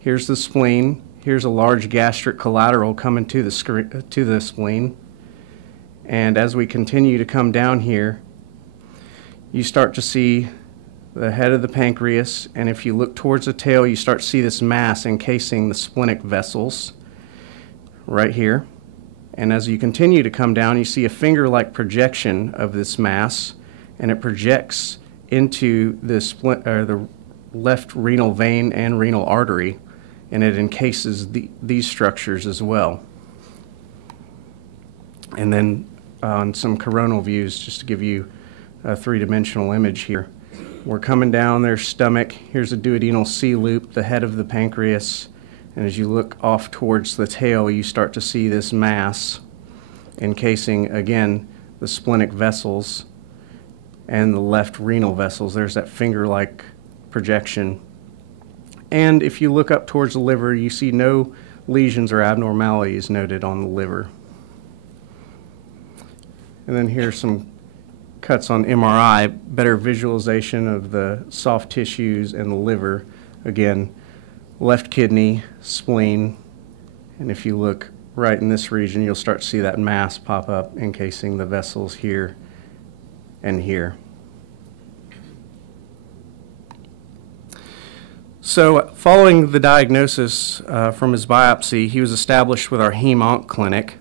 here's the spleen, here's a large gastric collateral coming to the spleen. And as we continue to come down here, you start to see the head of the pancreas, and if you look towards the tail, you start to see this mass encasing the splenic vessels right here. And as you continue to come down, you see a finger-like projection of this mass, and it projects into the left renal vein and renal artery, and it encases these structures as well. And then on some coronal views, just to give you a three-dimensional image here, we're coming down their stomach. Here's a duodenal C-loop, the head of the pancreas, and as you look off towards the tail, you start to see this mass encasing, again, the splenic vessels and the left renal vessels. There's that finger-like projection. And if you look up towards the liver, you see no lesions or abnormalities noted on the liver. And then here's some cuts on MRI, better visualization of the soft tissues and the liver. Again, left kidney, spleen, and if you look right in this region, you'll start to see that mass pop up encasing the vessels here and here. So following the diagnosis from his biopsy, he was established with our Heme-Onc clinic.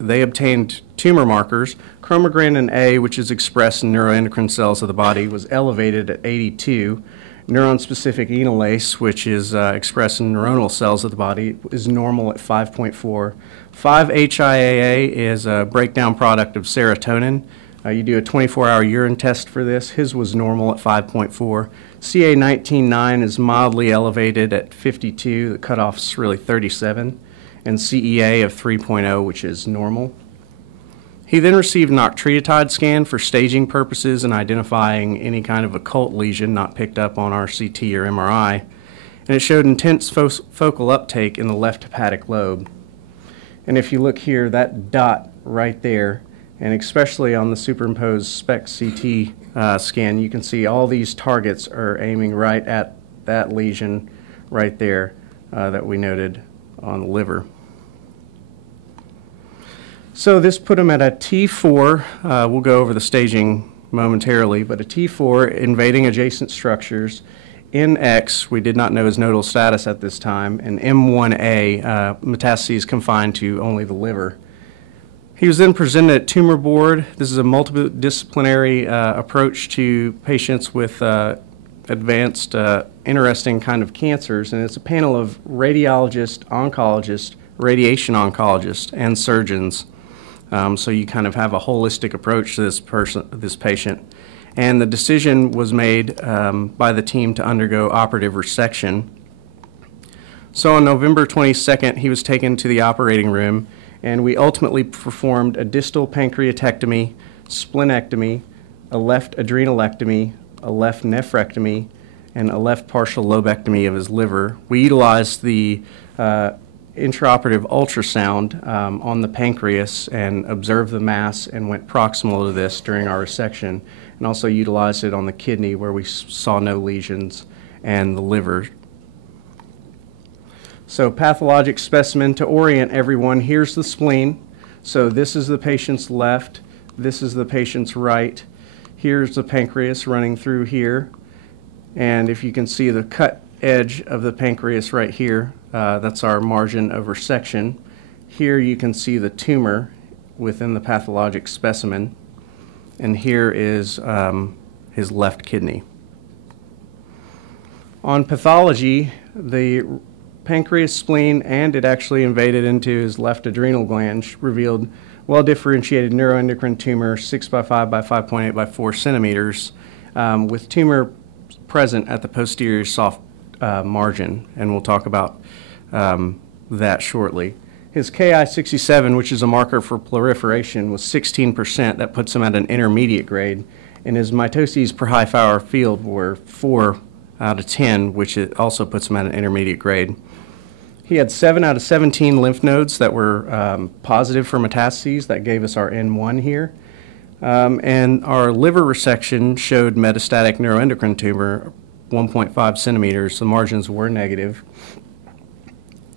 They obtained tumor markers. Chromogranin A, which is expressed in neuroendocrine cells of the body, was elevated at 82. Neuron-specific enolase, which is expressed in neuronal cells of the body, is normal at 5.4. 5-HIAA is a breakdown product of serotonin. You do a 24-hour urine test for this. His was normal at 5.4. CA19-9 is mildly elevated at 52. The cutoff's really 37. And CEA of 3.0, which is normal. He then received an octreotide scan for staging purposes and identifying any kind of occult lesion not picked up on our CT or MRI, and it showed intense focal uptake in the left hepatic lobe. And if you look here, that dot right there, and especially on the superimposed SPECT CT scan, you can see all these targets are aiming right at that lesion right there that we noted on the liver. So this put him at a T4. We'll go over the staging momentarily, but a T4 invading adjacent structures. NX, we did not know his nodal status at this time, and M1A, metastases confined to only the liver. He was then presented at tumor board. This is a multidisciplinary approach to patients with advanced, interesting kind of cancers, and it's a panel of radiologists, oncologists, radiation oncologists, and surgeons. So you kind of have a holistic approach to this patient. And the decision was made by the team to undergo operative resection. So on November 22nd, he was taken to the operating room, and we ultimately performed a distal pancreatectomy, splenectomy, a left adrenalectomy, a left nephrectomy, and a left partial lobectomy of his liver. We utilized the intraoperative ultrasound on the pancreas and observed the mass and went proximal to this during our resection, and also utilized it on the kidney where we saw no lesions, and the liver. So pathologic specimen, to orient everyone, here's the spleen. So this is the patient's left, this is the patient's right. Here's the pancreas running through here, and if you can see the cut edge of the pancreas right here, that's our margin of resection. Here you can see the tumor within the pathologic specimen, and here is his left kidney. On pathology, the pancreas, spleen, and it actually invaded into his left adrenal gland, revealed well-differentiated neuroendocrine tumor, 6 by 5 by 5.8 by 4 centimeters, with tumor present at the posterior soft margin, and we'll talk about that shortly. His Ki-67, which is a marker for proliferation, was 16%. That puts him at an intermediate grade, and his mitoses per high power field were 4 out of 10, which it also puts him at an intermediate grade. He had 7 out of 17 lymph nodes that were positive for metastases. That gave us our N1 here. And our liver resection showed metastatic neuroendocrine tumor, 1.5 centimeters. The margins were negative.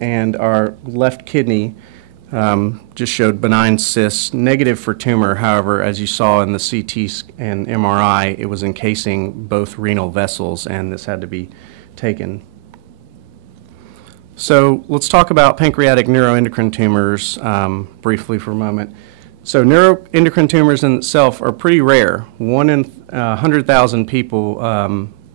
And our left kidney just showed benign cysts, negative for tumor. However, as you saw in the CT and MRI, it was encasing both renal vessels, and this had to be taken. So let's talk about pancreatic neuroendocrine tumors briefly for a moment. So neuroendocrine tumors in itself are pretty rare. 1 in 100,000 people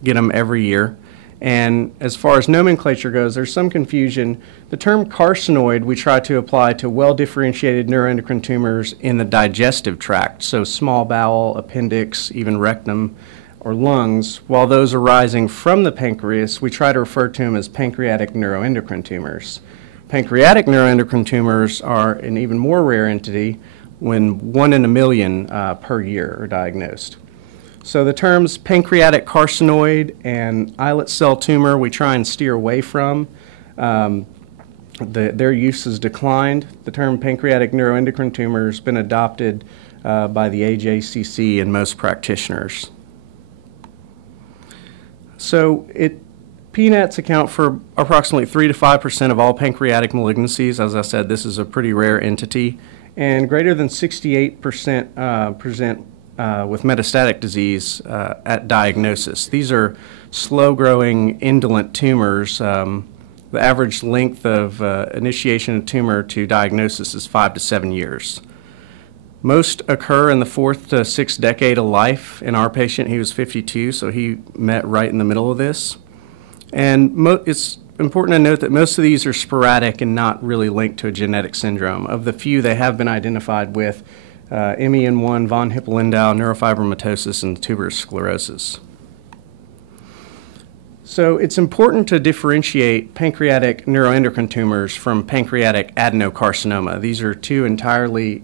get them every year. And as far as nomenclature goes, there's some confusion. The term carcinoid we try to apply to well-differentiated neuroendocrine tumors in the digestive tract, so small bowel, appendix, even rectum, or lungs, while those arising from the pancreas, we try to refer to them as pancreatic neuroendocrine tumors. Pancreatic neuroendocrine tumors are an even more rare entity, when 1 in a million per year are diagnosed. So the terms pancreatic carcinoid and islet cell tumor we try and steer away from. Their use has declined. The term pancreatic neuroendocrine tumor has been adopted by the AJCC and most practitioners. So PNETs account for approximately 3 to 5% of all pancreatic malignancies. As I said, this is a pretty rare entity, and greater than 68% present with metastatic disease at diagnosis. These are slow-growing, indolent tumors. The average length of initiation of tumor to diagnosis is 5 to 7 years. Most occur in the 4th to 6th decade of life. In our patient, he was 52, so he met right in the middle of this. And it's important to note that most of these are sporadic and not really linked to a genetic syndrome. Of the few, they have been identified with MEN1, von Hippel-Lindau, neurofibromatosis, and tuberous sclerosis. So it's important to differentiate pancreatic neuroendocrine tumors from pancreatic adenocarcinoma. These are two entirely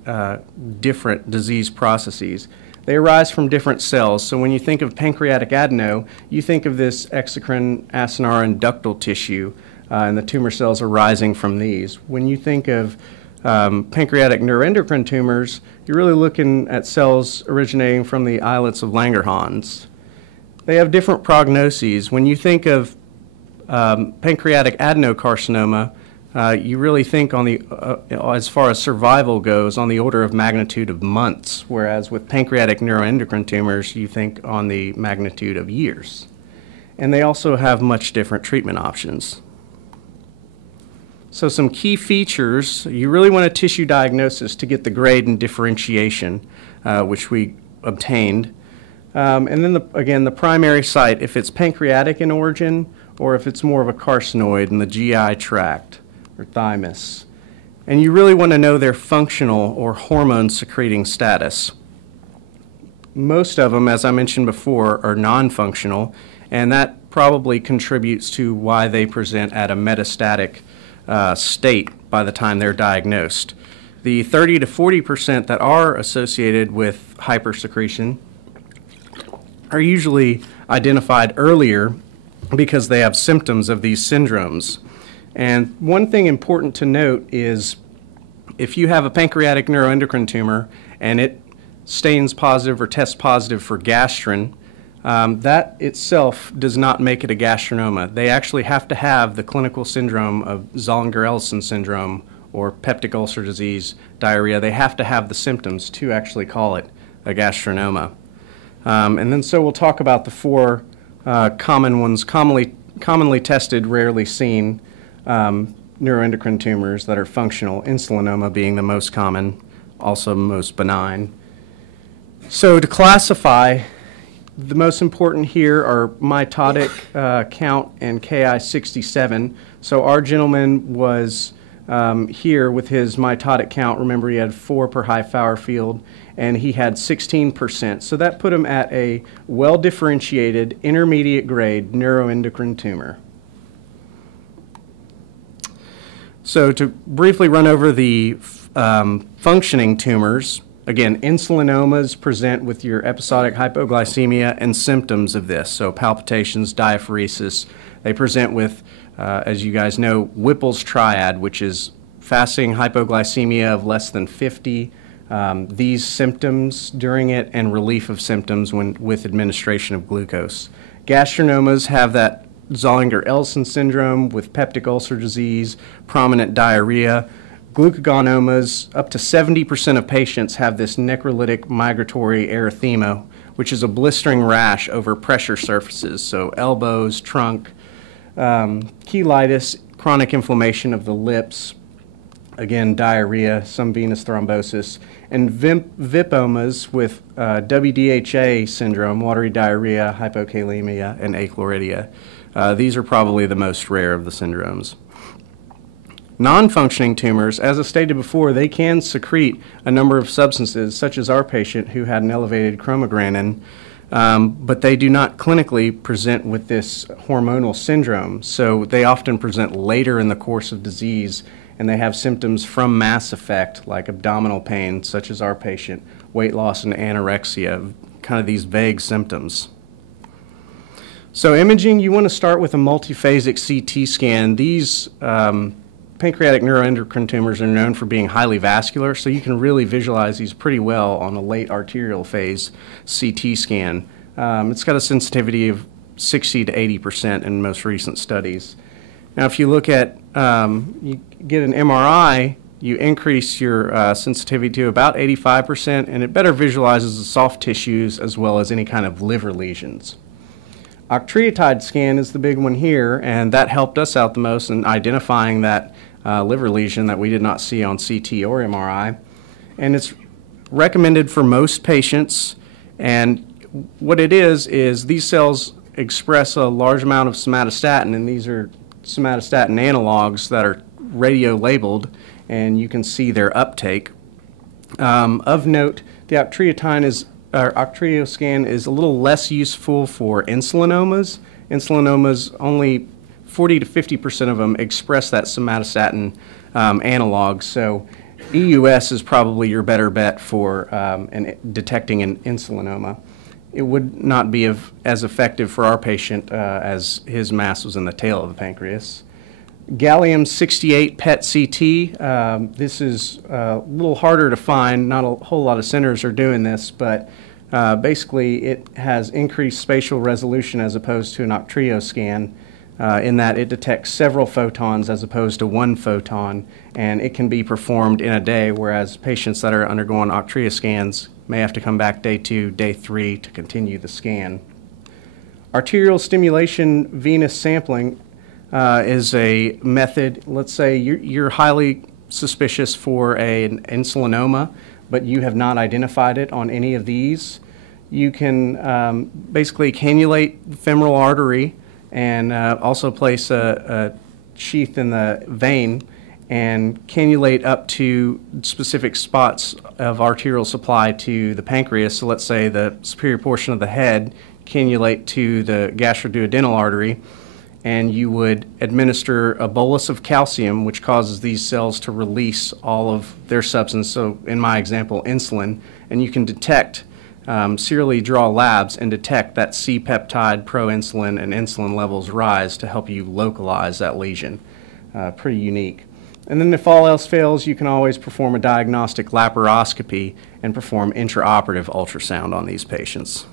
different disease processes. They arise from different cells. So when you think of pancreatic adeno, you think of this exocrine, acinar, and ductal tissue, and the tumor cells arising from these. When you think of pancreatic neuroendocrine tumors, you're really looking at cells originating from the islets of Langerhans. They have different prognoses. When you think of pancreatic adenocarcinoma, you really think on the, as far as survival goes, on the order of magnitude of months, whereas with pancreatic neuroendocrine tumors, you think on the magnitude of years. And they also have much different treatment options. So some key features, you really want a tissue diagnosis to get the grade and differentiation, which we obtained. And then, again, the primary site, if it's pancreatic in origin or if it's more of a carcinoid in the GI tract or thymus. And you really want to know their functional or hormone secreting status. Most of them, as I mentioned before, are non-functional, and that probably contributes to why they present at a metastatic state by the time they're diagnosed. The 30 to 40% that are associated with hypersecretion are usually identified earlier because they have symptoms of these syndromes. And one thing important to note is if you have a pancreatic neuroendocrine tumor and it stains positive or tests positive for gastrin, that itself does not make it a gastrinoma. They actually have to have the clinical syndrome of Zollinger-Ellison syndrome or peptic ulcer disease, diarrhea. They have to have the symptoms to actually call it a gastrinoma. And then so we'll talk about the four common ones, commonly tested, rarely seen neuroendocrine tumors that are functional, insulinoma being the most common, also most benign. So to classify, the most important here are mitotic count and Ki-67. So our gentleman was here with his mitotic count. Remember, he had 4 per high Fowler field, and he had 16%. So that put him at a well-differentiated, intermediate grade neuroendocrine tumor. So to briefly run over the functioning tumors, again, insulinomas present with your episodic hypoglycemia and symptoms of this. So palpitations, diaphoresis. They present with, as you guys know, Whipple's triad, which is fasting hypoglycemia of less than 50, these symptoms during it, and relief of symptoms with administration of glucose. Gastrinomas have that Zollinger-Ellison syndrome with peptic ulcer disease, prominent diarrhea. Glucagonomas, up to 70% of patients have this necrolytic migratory erythema, which is a blistering rash over pressure surfaces, so elbows, trunk, cheilitis, chronic inflammation of the lips, again, diarrhea, some venous thrombosis, and VIPomas with WDHA syndrome, watery diarrhea, hypokalemia, and achlorhydria. These are probably the most rare of the syndromes. Non-functioning tumors, as I stated before, they can secrete a number of substances, such as our patient who had an elevated chromogranin, but they do not clinically present with this hormonal syndrome. So they often present later in the course of disease, and they have symptoms from mass effect, like abdominal pain, such as our patient, weight loss and anorexia, kind of these vague symptoms. So imaging, you want to start with a multiphasic CT scan. These pancreatic neuroendocrine tumors are known for being highly vascular, so you can really visualize these pretty well on a late arterial phase CT scan. It's got a sensitivity of 60 to 80% in most recent studies. Now, if you look at, you get an MRI, you increase your sensitivity to about 85%, and it better visualizes the soft tissues as well as any kind of liver lesions. Octreotide scan is the big one here, and that helped us out the most in identifying that liver lesion that we did not see on CT or MRI. And it's recommended for most patients, and what it is these cells express a large amount of somatostatin, and these are somatostatin analogs that are radio labeled, and you can see their uptake. Of note, the octreoscan is a little less useful for insulinomas. Insulinomas, only 40 to 50% of them express that somatostatin analog, so EUS is probably your better bet for detecting an insulinoma. It would not be as effective for our patient as his mass was in the tail of the pancreas. Gallium-68 PET-CT, this is a little harder to find. Not a whole lot of centers are doing this, but basically it has increased spatial resolution as opposed to an octreoscan in that it detects several photons as opposed to one photon, and it can be performed in a day, whereas patients that are undergoing octreoscans may have to come back day 2, day 3 to continue the scan. Arterial stimulation venous sampling is a method. Let's say you're highly suspicious for an insulinoma, but you have not identified it on any of these. you can basically cannulate the femoral artery and also place a sheath in the vein and cannulate up to specific spots of arterial supply to the pancreas. So let's say the superior portion of the head, cannulate to the gastroduodenal artery, and you would administer a bolus of calcium, which causes these cells to release all of their substance, so in my example, insulin, and you can detect, serially draw labs and detect that C-peptide, proinsulin, and insulin levels rise to help you localize that lesion. Pretty unique. And then if all else fails, you can always perform a diagnostic laparoscopy and perform intraoperative ultrasound on these patients.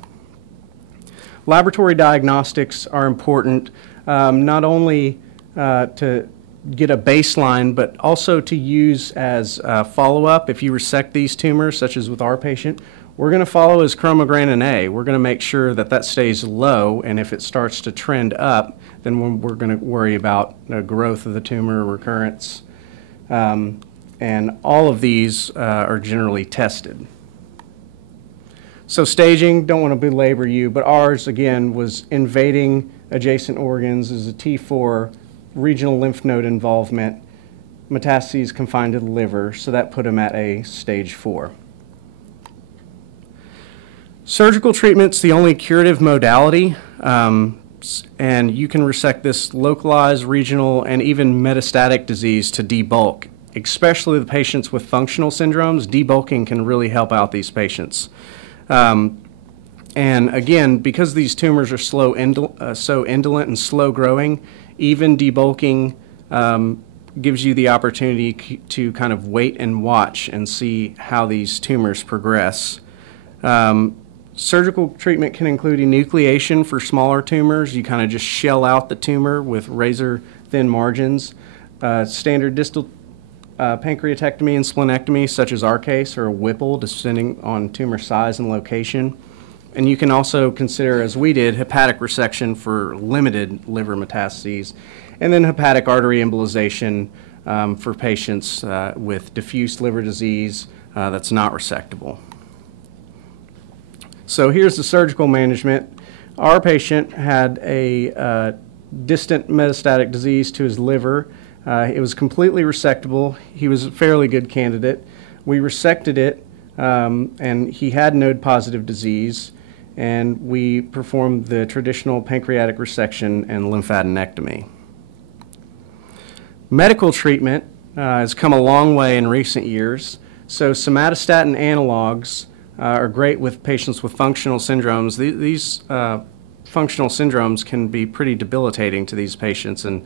Laboratory diagnostics are important not only to get a baseline, but also to use as follow-up. If you resect these tumors, such as with our patient, we're going to follow his chromogranin A. We're going to make sure that that stays low, and if it starts to trend up, then we're going to worry about growth of the tumor, recurrence, and all of these are generally tested. So staging, don't want to belabor you, but ours, again, was invading adjacent organs, is a T4, regional lymph node involvement, metastases confined to the liver, so that put him at a stage 4. Surgical treatment's the only curative modality, and you can resect this localized, regional, and even metastatic disease to debulk. Especially the patients with functional syndromes, debulking can really help out these patients. And again, because these tumors are so indolent and slow growing, even debulking gives you the opportunity to kind of wait and watch and see how these tumors progress. Surgical treatment can include enucleation for smaller tumors. You kind of just shell out the tumor with razor-thin margins. Standard distal pancreatectomy and splenectomy, such as our case, or a Whipple, depending on tumor size and location. And you can also consider, as we did, hepatic resection for limited liver metastases, and then hepatic artery embolization for patients with diffuse liver disease that's not resectable. So here's the surgical management. Our patient had a distant metastatic disease to his liver. It was completely resectable. He was a fairly good candidate. We resected it, and he had node-positive disease, and we performed the traditional pancreatic resection and lymphadenectomy. Medical treatment has come a long way in recent years. So somatostatin analogs are great with patients with functional syndromes. These functional syndromes can be pretty debilitating to these patients, and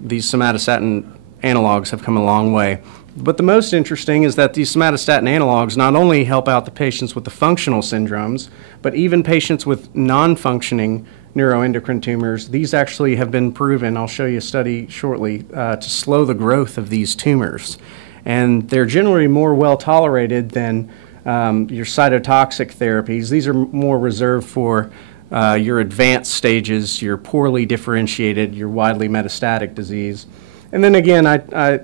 these somatostatin analogs have come a long way. But the most interesting is that these somatostatin analogs not only help out the patients with the functional syndromes, but even patients with non-functioning neuroendocrine tumors. These actually have been proven, I'll show you a study shortly, to slow the growth of these tumors. And they're generally more well tolerated than your cytotoxic therapies. These are more reserved for your advanced stages, your poorly differentiated, your widely metastatic disease. And then again, I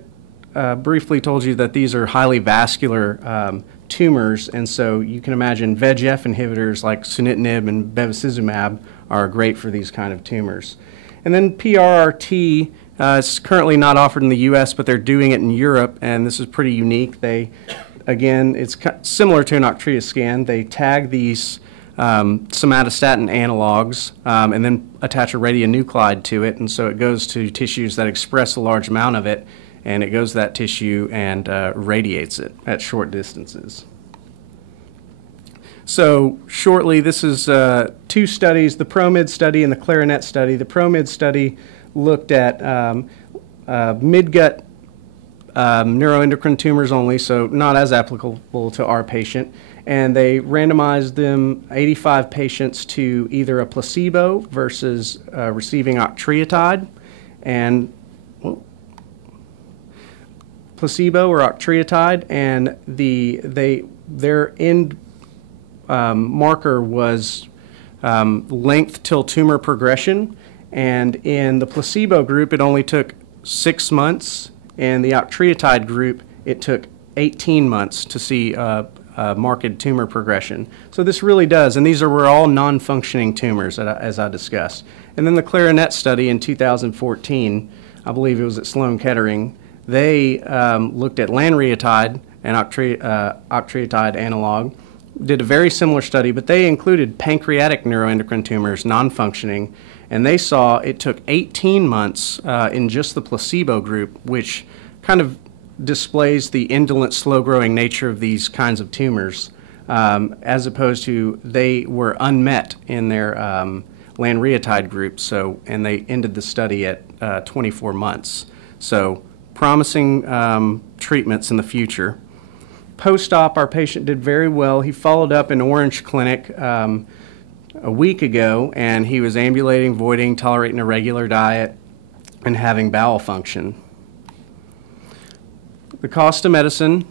briefly told you that these are highly vascular tumors, and so you can imagine VEGF inhibitors like sunitinib and bevacizumab are great for these kind of tumors. And then PRRT is currently not offered in the US, but they're doing it in Europe, and this is pretty unique. Again, it's similar to an Octria scan. They tag these somatostatin analogs and then attach a radionuclide to it, and so it goes to tissues that express a large amount of it, and it goes to that tissue and radiates it at short distances. So shortly, this is 2 studies, the PROMID study and the Clarinet study. The PROMID study looked at midgut neuroendocrine tumors only, so not as applicable to our patient. And they randomized them, 85 patients, to either a placebo versus receiving octreotide, and placebo or octreotide, and their end marker was length till tumor progression. And in the placebo group, it only took 6 months. In the octreotide group, it took 18 months to see marked tumor progression. So this really does, and were all non-functioning tumors, as I discussed. And then the Clarinet study in 2014, I believe it was at Sloan Kettering, they looked at lanreotide, an octreotide analog, did a very similar study, but they included pancreatic neuroendocrine tumors, non-functioning, and they saw it took 18 months in just the placebo group, which kind of displays the indolent, slow-growing nature of these kinds of tumors, as opposed to they were unmet in their lanreotide group, and they ended the study at 24 months. So promising treatments in the future. Post-op, our patient did very well. He followed up in Orange Clinic a week ago, and he was ambulating, voiding, tolerating a regular diet, and having bowel function. The cost of medicine,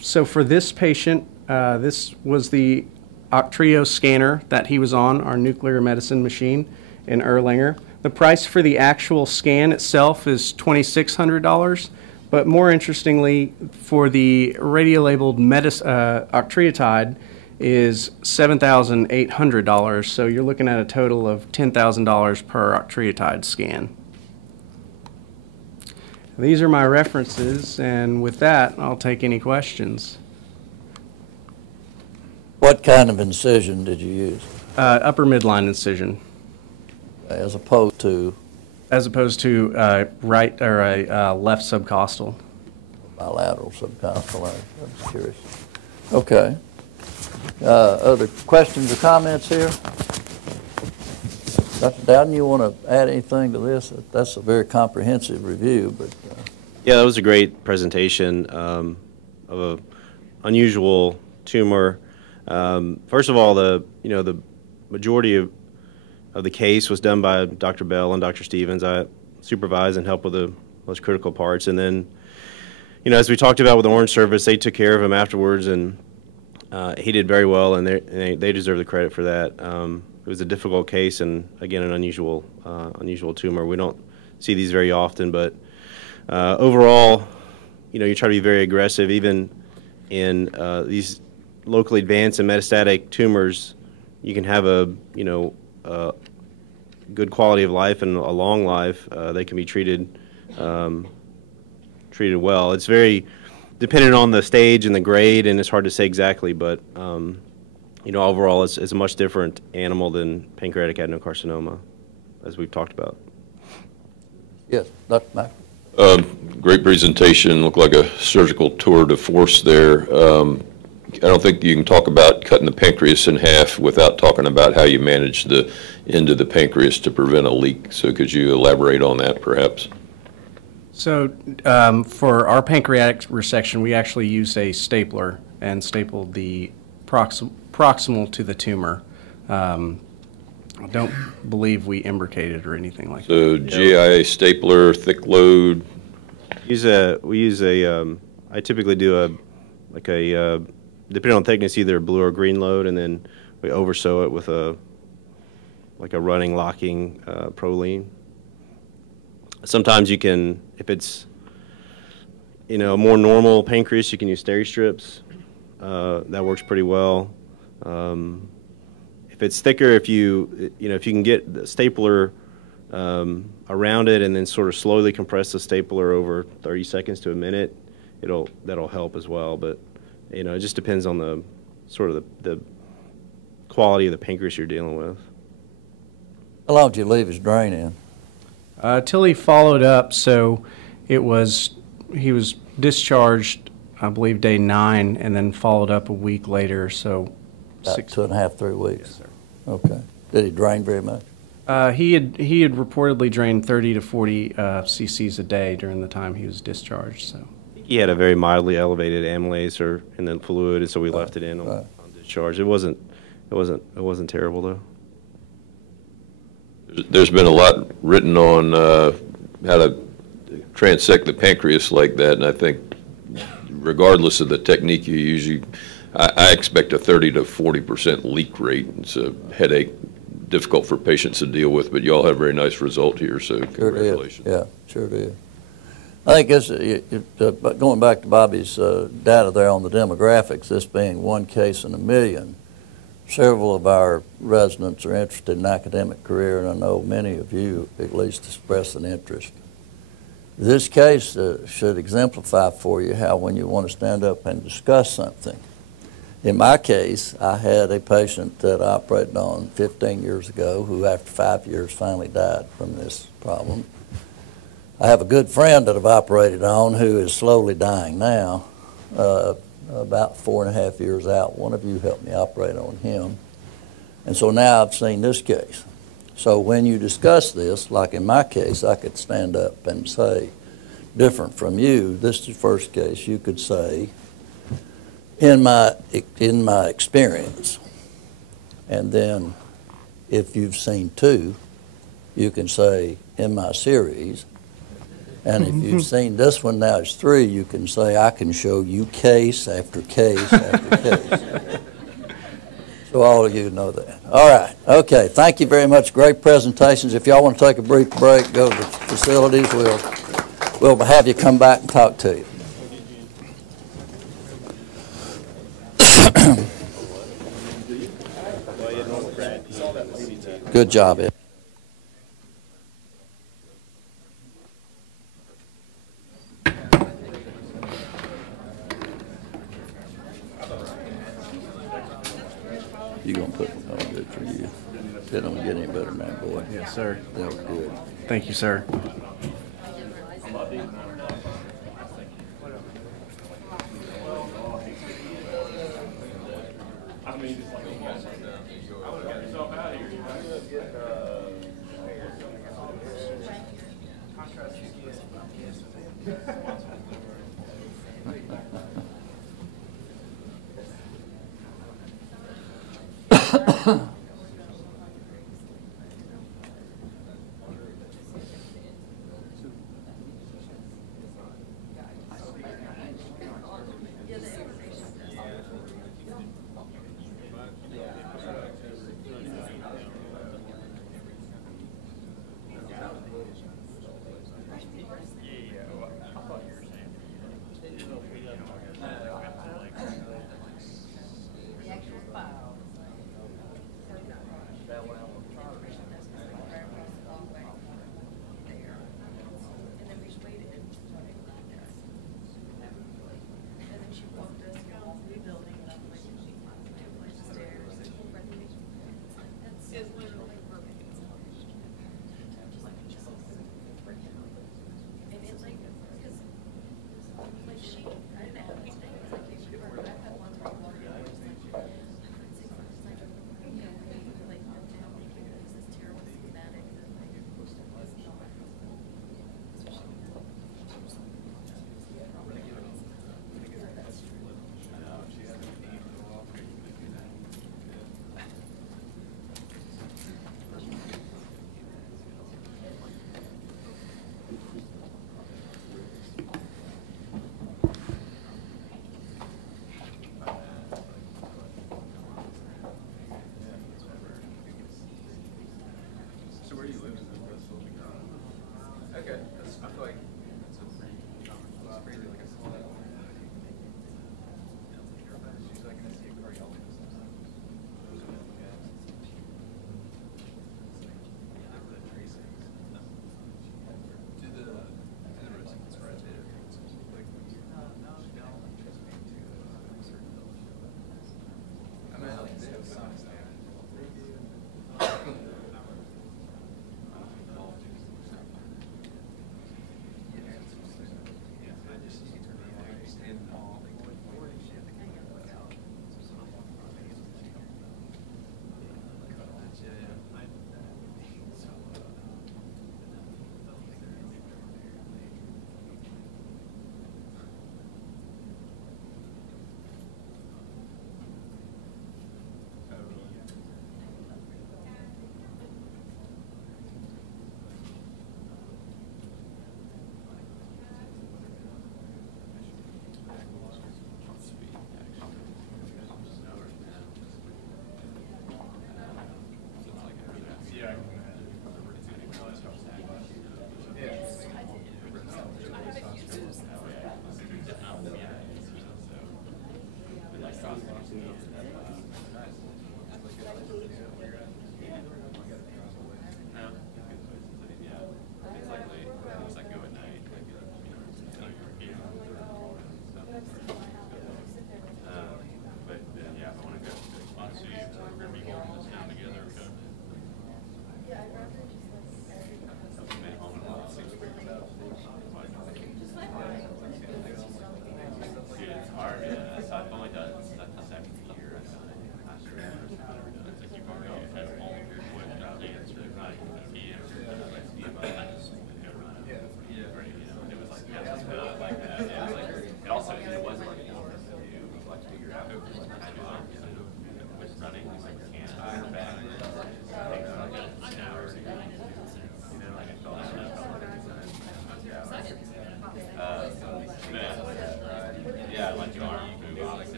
so for this patient, this was the Octreo scanner that he was on, our nuclear medicine machine in Erlanger. The price for the actual scan itself is $2,600, but more interestingly, for the radio-labeled octreotide is $7,800, so you're looking at a total of $10,000 per octreotide scan. These are my references, and with that, I'll take any questions. What kind of incision did you use? Upper midline incision. As opposed to? As opposed to right or a left subcostal. Bilateral subcostal. I was curious. Okay. Other questions or comments here? Dr. Dowden, you want to add anything to this? That's a very comprehensive review, but. Yeah, that was a great presentation of an unusual tumor. First of all, the majority of the case was done by Dr. Bell and Dr. Stevens. I supervised and helped with the most critical parts, and then, as we talked about with the Orange Service, they took care of him afterwards, and he did very well, and they deserve the credit for that. It was a difficult case, and again, an unusual tumor. We don't see these very often, but overall, you try to be very aggressive, even in these locally advanced and metastatic tumors. You can have a good quality of life and a long life. They can be treated well. It's very dependent on the stage and the grade, and it's hard to say exactly, but overall, it's a much different animal than pancreatic adenocarcinoma, as we've talked about. Yes, Dr. Mack. Great presentation. Looked like a surgical tour de force there. I don't think you can talk about cutting the pancreas in half without talking about how you manage the end of the pancreas to prevent a leak. So could you elaborate on that, perhaps? So for our pancreatic resection, we actually used a stapler and stapled the proximal to the tumor. I don't believe we imbricated or anything like that. So GIA stapler, thick load? I typically do depending on thickness, either a blue or green load, and then we oversew it with a running locking Prolene. Sometimes you can, if it's a more normal pancreas, you can use Steri-strips. That works pretty well. If it's thicker, if you can get the stapler around it and then sort of slowly compress the stapler over 30 seconds to a minute, that'll help as well. But it just depends on the sort of the quality of the pancreas you're dealing with. How long did you leave his drain in? Till he followed up, so he was discharged, I believe, day 9, and then followed up a week later, so About 2.5, 3 weeks. Yes, sir. Okay. Did he drain very much? He had reportedly drained 30 to 40 cc's a day during the time he was discharged. So he had a very mildly elevated amylase in the fluid, and so we left it in on discharge. It wasn't terrible though. There's been a lot written on how to transect the pancreas like that, and I think regardless of the technique you use, I expect a 30 to 40% leak rate. It's a headache, difficult for patients to deal with, but you all have a very nice result here, so congratulations. Yeah, sure did. I think this, but going back to Bobby's data there on the demographics, this being 1 case in a million, several of our residents are interested in an academic career, and I know many of you at least express an interest. This case should exemplify for you how when you want to stand up and discuss something. In my case, I had a patient that I operated on 15 years ago who after 5 years finally died from this problem. I have a good friend that I've operated on who is slowly dying now, about 4.5 years out. One of you helped me operate on him. And so now I've seen this case. So when you discuss this, like in my case, I could stand up and say, different from you, this is the first case, you could say, in my experience. And then if you've seen 2, you can say, in my series. And if you've seen this one, now it's 3, you can say, I can show you case after case after case. So all of you know that. All right. Okay. Thank you very much. Great presentations. If y'all want to take a brief break, go to the facilities. We'll have you come back and talk to you. Good job, Ed. You're going to put it on good for you. It don't get any better than that, boy. Yes, sir. That was good. Thank you, sir.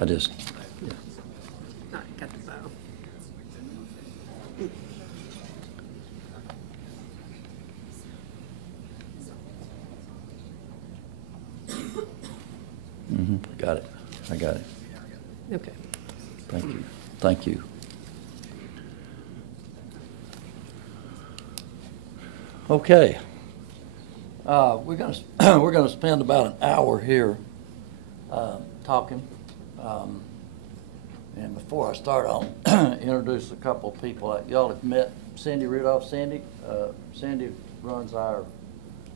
I just, yeah. No, I got the bow. Got it. I got it. Okay. Thank you. Thank you. Okay. We're gonna spend about an hour here talking. And before I start, I'll introduce a couple of people. Y'all have met Cindy Rudolph. Cindy runs our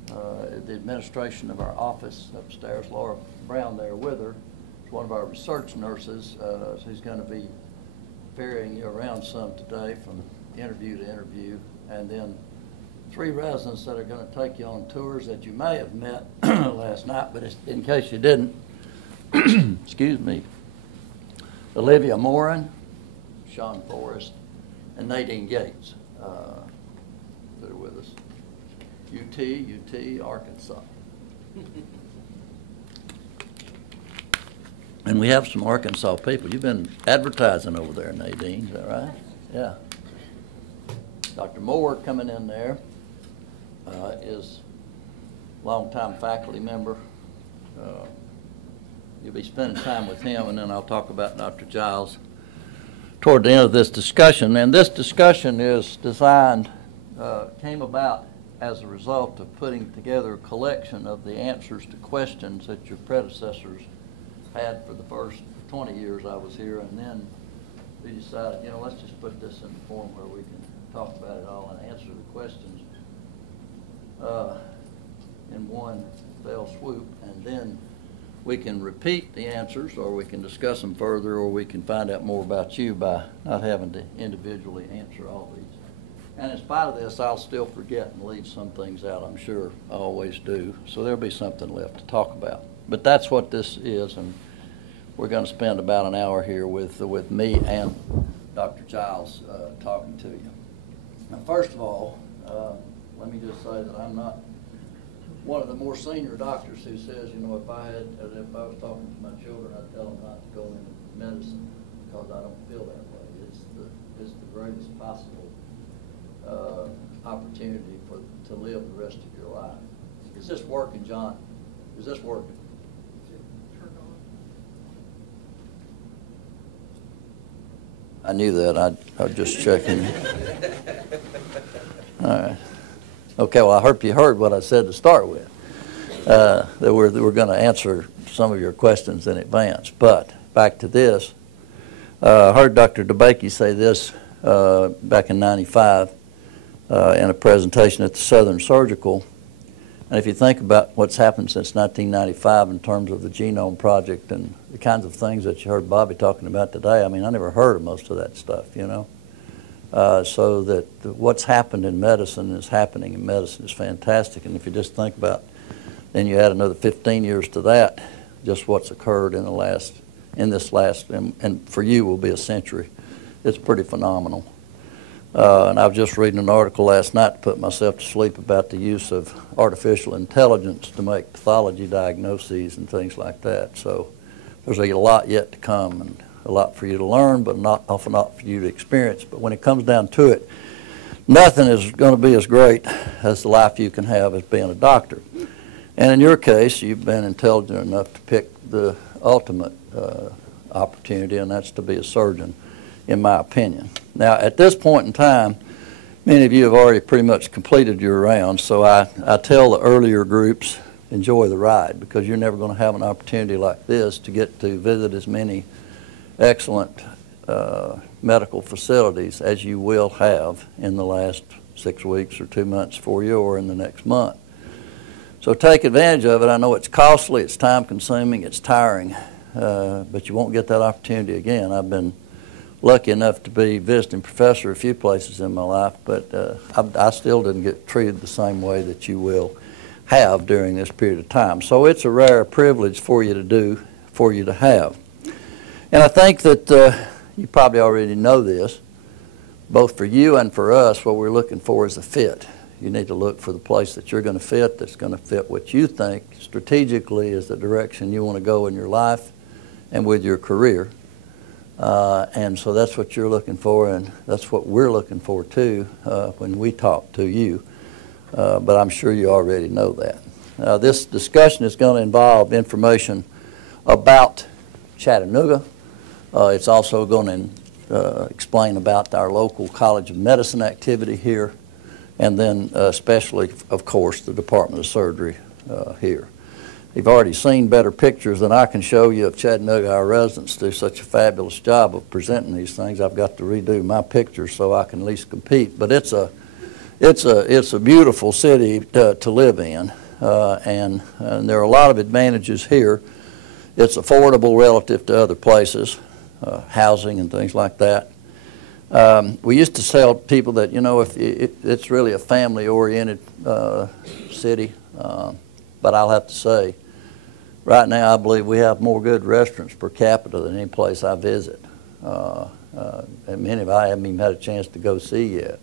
the administration of our office upstairs. Laura Brown there with her is one of our research nurses who's going to be ferrying you around some today from interview to interview. And then 3 residents that are going to take you on tours that you may have met last night, but in case you didn't, excuse me, Olivia Moran, Sean Forrest, and Nadine Gates that are with us. UT, Arkansas. And we have some Arkansas people. You've been advertising over there, Nadine, is that right? Yeah. Dr. Moore coming in there is a longtime faculty member. You'll be spending time with him, and then I'll talk about Dr. Giles toward the end of this discussion. And this discussion is designed, came about as a result of putting together a collection of the answers to questions that your predecessors had for the first 20 years I was here, and then we decided, let's just put this in the form where we can talk about it all and answer the questions in one fell swoop, and then we can repeat the answers, or we can discuss them further, or we can find out more about you by not having to individually answer all these. And in spite of this, I'll still forget and leave some things out, I'm sure. I always do. So there'll be something left to talk about. But that's what this is, and we're going to spend about an hour here with me and Dr. Giles talking to you. Now, first of all, let me just say that I'm not one of the more senior doctors who says, if I was talking to my children, I'd tell them not to go into medicine because I don't feel that way. It's the greatest possible opportunity to live the rest of your life. Is this working, John? Is this working? I knew that. I was just checking. All right. Okay, well, I hope you heard what I said to start with, that we're going to answer some of your questions in advance. But back to this. I heard Dr. DeBakey say this back in '95 in a presentation at the Southern Surgical. And if you think about what's happened since 1995 in terms of the Genome Project and the kinds of things that you heard Bobby talking about today, I mean, I never heard of most of that stuff, you know. So that what's happened in medicine is happening in medicine is fantastic. And if you just think about, then you add another 15 years to that, just what's occurred in this last, and for you will be a century. It's pretty phenomenal. And I was just reading an article last night to put myself to sleep about the use of artificial intelligence to make pathology diagnoses and things like that. So there's a lot yet to come and a lot for you to learn, but not often not for you to experience. But when it comes down to it, nothing is going to be as great as the life you can have as being a doctor. And in your case, you've been intelligent enough to pick the ultimate opportunity, and that's to be a surgeon, in my opinion. Now, at this point in time, many of you have already pretty much completed your round, so I tell the earlier groups, enjoy the ride, because you're never going to have an opportunity like this to get to visit as many excellent medical facilities as you will have in the last 6 weeks or 2 months for you or in the next month. So take advantage of it. I know it's costly, it's time-consuming, it's tiring, but you won't get that opportunity again. I've been lucky enough to be visiting professor a few places in my life, but I still didn't get treated the same way that you will have during this period of time. So it's a rare privilege for you to do, for you to have. And I think that you probably already know this, both for you and for us, what we're looking for is a fit. You need to look for the place that you're going to fit, that's going to fit what you think strategically is the direction you want to go in your life and with your career. And so that's what you're looking for, and that's what we're looking for too when we talk to you. But I'm sure you already know that. This discussion is going to involve information about Chattanooga. It's also going to explain about our local College of Medicine activity here, and then especially, of course, the Department of Surgery here. You've already seen better pictures than I can show you of Chattanooga. Our residents do such a fabulous job of presenting these things. I've got to redo my pictures so I can at least compete. But it's a beautiful city to live in, and there are a lot of advantages here. It's affordable relative to other places, housing and things like that. We used to tell people that, you know, if it's really a family-oriented city, but I'll have to say, right now I believe we have more good restaurants per capita than any place I visit, and many of I haven't even had a chance to go see yet.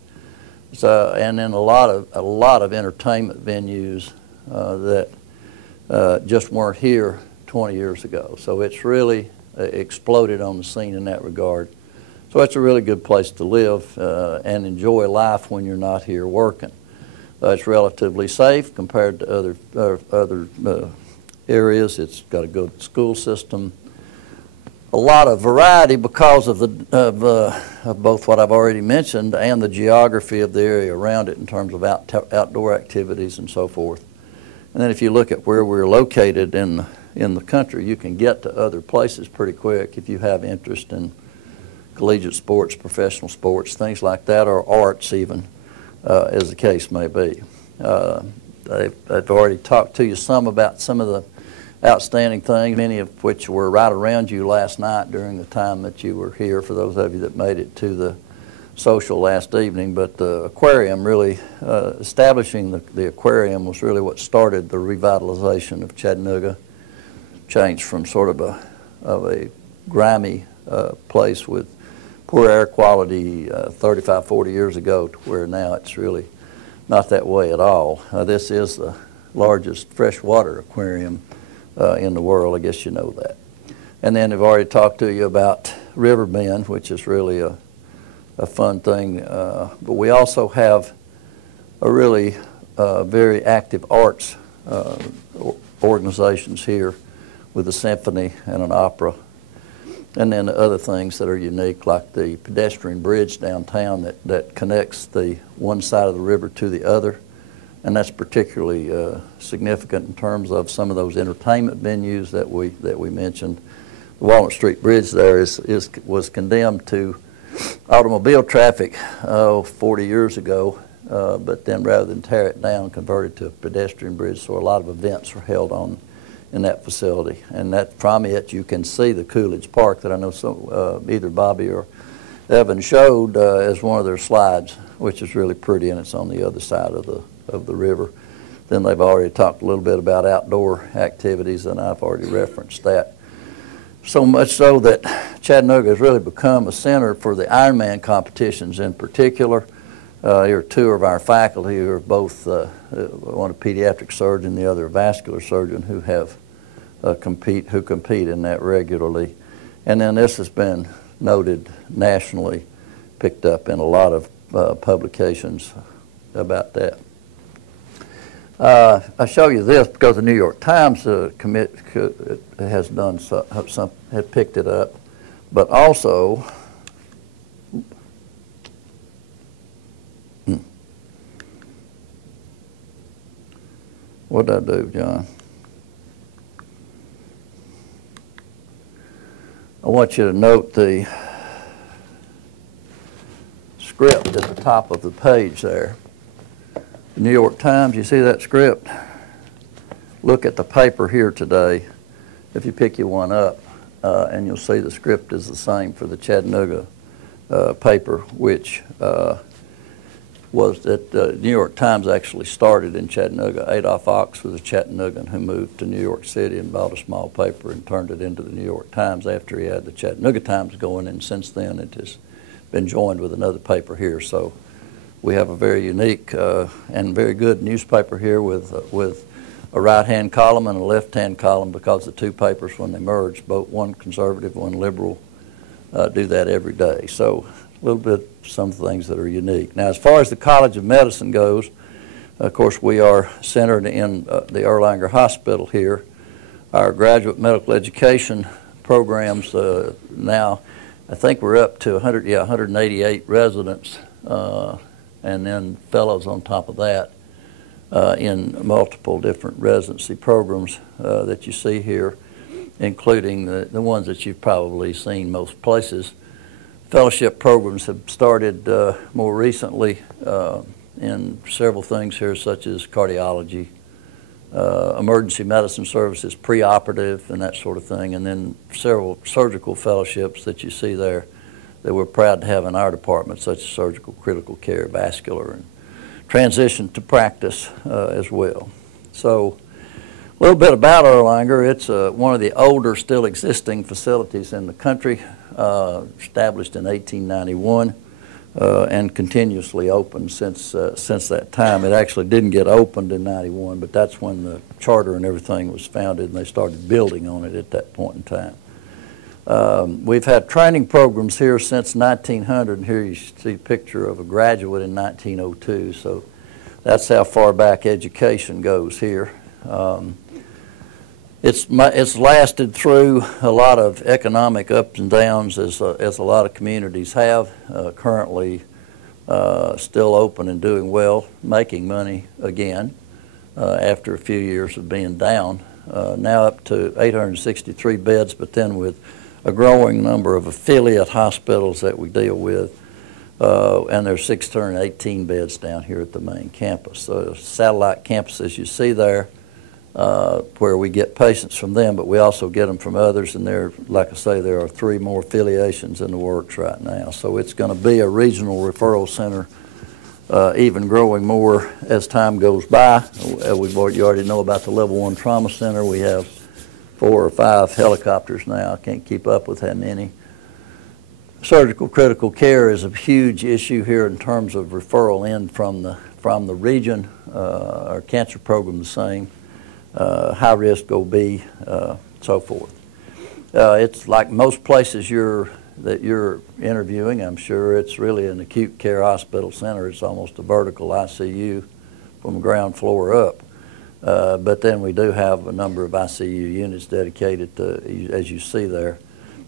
So, and then a lot of entertainment venues that just weren't here 20 years ago. So it's really exploded on the scene in that regard. So it's a really good place to live and enjoy life when you're not here working. It's relatively safe compared to other areas. It's got a good school system. A lot of variety because of both what I've already mentioned and the geography of the area around it in terms of outdoor activities and so forth. And then if you look at where we're located in the country, you can get to other places pretty quick if you have interest in collegiate sports, professional sports, things like that, or arts even, as the case may be. I've already talked to you some about some of the outstanding things, many of which were right around you last night during the time that you were here, for those of you that made it to the social last evening. But the aquarium really, establishing the aquarium was really what started the revitalization of Chattanooga. Changed from sort of a grimy place with poor air quality 35, 40 years ago to where now it's really not that way at all. This is the largest freshwater aquarium in the world. I guess you know that. And then I've already talked to you about Riverbend, which is really a fun thing. But we also have a really very active arts organizations here with a symphony and an opera. And then the other things that are unique, like the pedestrian bridge downtown that connects the one side of the river to the other. And that's particularly significant in terms of some of those entertainment venues that we mentioned. The Walnut Street Bridge there was condemned to automobile traffic 40 years ago, but then rather than tear it down, converted to a pedestrian bridge. So a lot of events are held in that facility. And that from it you can see the Coolidge Park that I know either Bobby or Evan showed as one of their slides, which is really pretty, and it's on the other side of the river. Then they've already talked a little bit about outdoor activities, and I've already referenced that. So much so that Chattanooga has really become a center for the Ironman competitions in particular. Here are two of our faculty who are both, one a pediatric surgeon, the other a vascular surgeon, who have compete in that regularly. And then this has been noted nationally, picked up in a lot of publications about that. I show you this because the New York Times has done had picked it up, but also what did I do, John? I want you to note the script at the top of the page there. The New York Times, you see that script? Look at the paper here today, if you pick you one up, and you'll see the script is the same for the Chattanooga paper, which was that the New York Times actually started in Chattanooga. Adolph Ox was a Chattanoogan who moved to New York City and bought a small paper and turned it into the New York Times after he had the Chattanooga Times going, and since then it has been joined with another paper here. So we have a very unique and very good newspaper here with a right-hand column and a left-hand column, because the two papers, when they merge, both one conservative, one liberal, do that every day. So a little bit some things that are unique. Now, as far as the College of Medicine goes, of course, we are centered in the Erlanger Hospital here. Our graduate medical education programs now, I think we're up to 188 residents, and then fellows on top of that in multiple different residency programs that you see here, including the ones that you've probably seen most places. Fellowship programs have started more recently in several things here, such as cardiology, emergency medicine services, preoperative, and that sort of thing, and then several surgical fellowships that you see there that we're proud to have in our department, such as surgical critical care, vascular, and transition to practice as well. So a little bit about Erlanger. It's one of the older still existing facilities in the country, established in 1891 and continuously open since that time. It actually didn't get opened in 91, but that's when the charter and everything was founded, and they started building on it at that point in time. We've had training programs here since 1900, and here you see a picture of a graduate in 1902, so that's how far back education goes here. It's lasted through a lot of economic ups and downs, as a lot of communities have. Currently still open and doing well, making money again after a few years of being down. Now up to 863 beds, but then with a growing number of affiliate hospitals that we deal with, and there's 618 beds down here at the main campus. So satellite campuses you see there, where we get patients from them, but we also get them from others, and there, like I say, there are 3 more affiliations in the works right now. So it's going to be a regional referral center, even growing more as time goes by. You already know about the Level 1 Trauma Center. We have 4 or 5 helicopters now. I can't keep up with how many. Surgical critical care is a huge issue here in terms of referral in from the region. Our cancer program the same. High risk OB, so forth. It's like most places that you're interviewing, I'm sure it's really an acute care hospital center. It's almost a vertical ICU from the ground floor up. But then we do have a number of ICU units dedicated to, as you see there.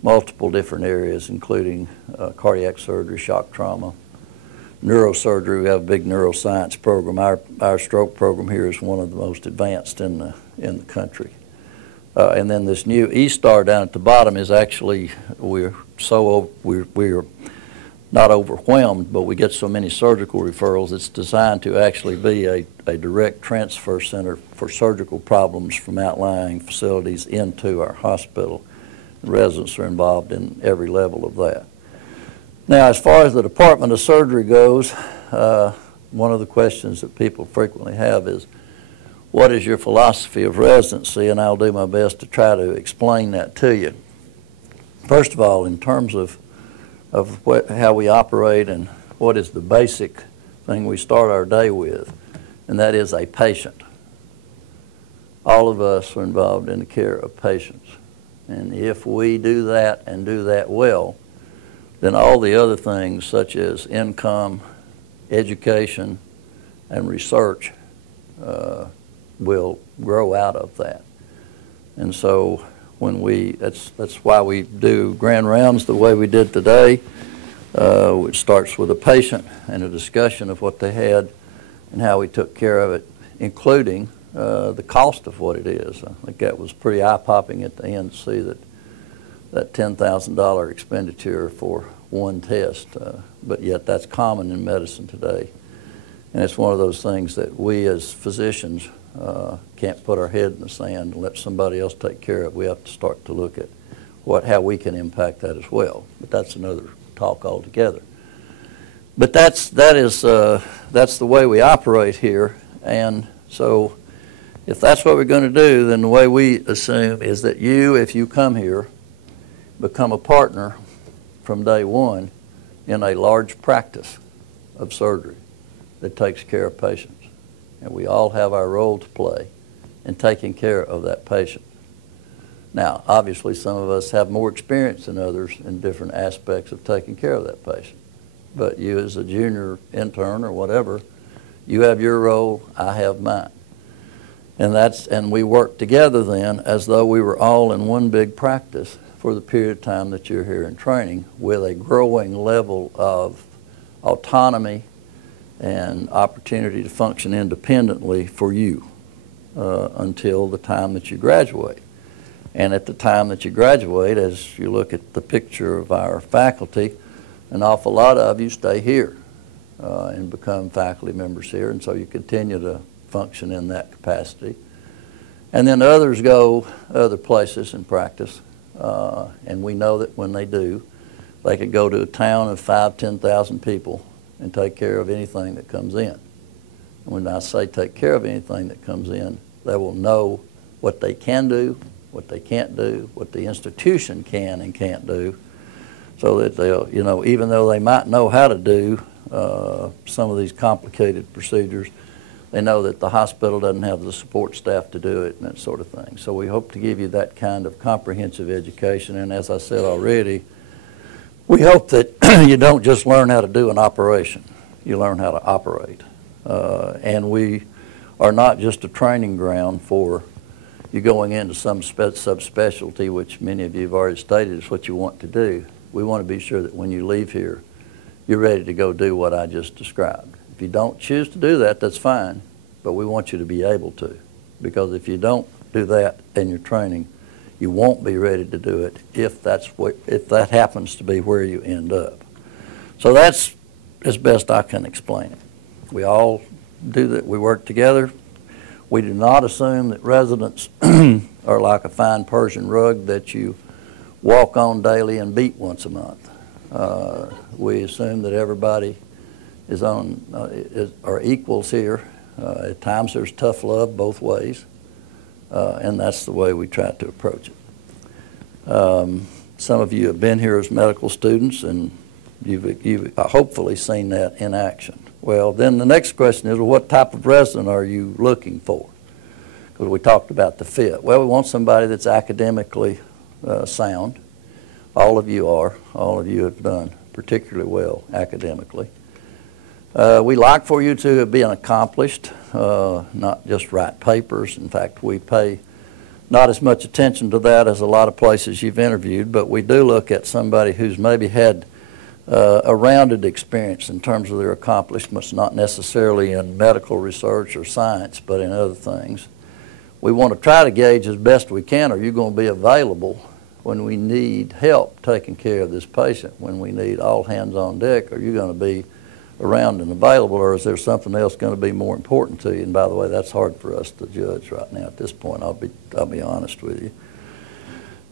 multiple different areas, including cardiac surgery, shock trauma, neurosurgery. We have a big neuroscience program. Our stroke program here is one of the most advanced in the country. And then this new E-Star down at the bottom is actually, we're not overwhelmed, but we get so many surgical referrals. It's designed to actually be a direct transfer center for surgical problems from outlying facilities into our hospital. Residents are involved in every level of that. Now, as far as the Department of Surgery goes, one of the questions that people frequently have is, what is your philosophy of residency? And I'll do my best to try to explain that to you. First of all, in terms of how we operate and what is the basic thing we start our day with, and that is a patient. All of us are involved in the care of patients. And if we do that and do that well, then all the other things such as income, education, and research will grow out of that. And so that's why we do grand rounds the way we did today. It starts with a patient and a discussion of what they had and how we took care of it, including the cost of what it is. I think that was pretty eye-popping at the end to see that $10,000 expenditure for one test, but yet that's common in medicine today. And it's one of those things that we as physicians can't put our head in the sand and let somebody else take care of. We have to start to look at how we can impact that as well. But that's another talk altogether. But that's the way we operate here. And so if that's what we're going to do, then the way we assume is that you, if you come here, become a partner from day one in a large practice of surgery that takes care of patients. And we all have our role to play in taking care of that patient. Now, obviously, some of us have more experience than others in different aspects of taking care of that patient. But you as a junior intern or whatever, you have your role, I have mine. And we work together then as though we were all in one big practice for the period of time that you're here in training, with a growing level of autonomy and opportunity to function independently for you until the time that you graduate. And at the time that you graduate, as you look at the picture of our faculty, an awful lot of you stay here and become faculty members here, and so you continue to function in that capacity. And then others go other places and practice, and we know that when they do, they could go to a town of 5,000, 10,000 people and take care of anything that comes in. And when I say take care of anything that comes in, they will know what they can do, what they can't do, what the institution can and can't do, so that they'll, even though they might know how to do some of these complicated procedures, they know that the hospital doesn't have the support staff to do it and that sort of thing. So we hope to give you that kind of comprehensive education. And as I said already, we hope that you don't just learn how to do an operation, you learn how to operate. And we are not just a training ground for you going into some subspecialty, which many of you have already stated is what you want to do. We want to be sure that when you leave here, you're ready to go do what I just described. If you don't choose to do that, that's fine, but we want you to be able to, because if you don't do that in your training, you won't be ready to do it if that happens to be where you end up. So that's as best I can explain it. We all do that. We work together. We do not assume that residents are like a fine Persian rug that you walk on daily and beat once a month. We assume that everybody are equals here. At times there's tough love both ways. And that's the way we try to approach it. Some of you have been here as medical students, and you've hopefully seen that in action. Well, then the next question is, well, what type of resident are you looking for? Because we talked about the fit. Well, we want somebody that's academically sound. All of you are. All of you have done particularly well academically. We like for you to be an accomplished, not just write papers. In fact, we pay not as much attention to that as a lot of places you've interviewed, but we do look at somebody who's maybe had a rounded experience in terms of their accomplishments, not necessarily in medical research or science, but in other things. We want to try to gauge as best we can, are you going to be available when we need help taking care of this patient, when we need all hands on deck? Are you going to be around and available, or is there something else going to be more important to you? And by the way, that's hard for us to judge right now at this point. I'll be honest with you.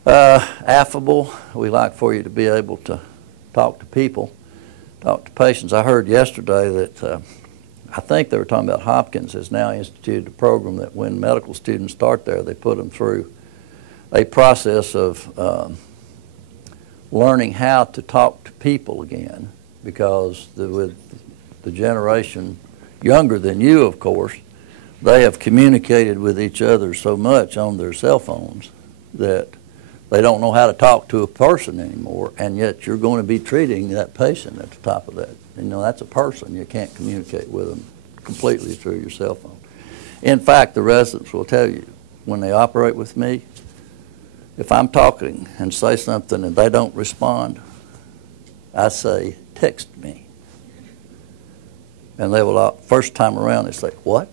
Affable. We like for you to be able to talk to people, talk to patients. I heard yesterday that I think they were talking about Hopkins has now instituted a program that when medical students start there, they put them through a process of learning how to talk to people again, because with the generation younger than you, of course, they have communicated with each other so much on their cell phones that they don't know how to talk to a person anymore, and yet you're going to be treating that patient at the top of that. You know, that's a person. You can't communicate with them completely through your cell phone. In fact, the residents will tell you, when they operate with me, if I'm talking and say something and they don't respond, I say, text me. And they will, first time around, they say, what?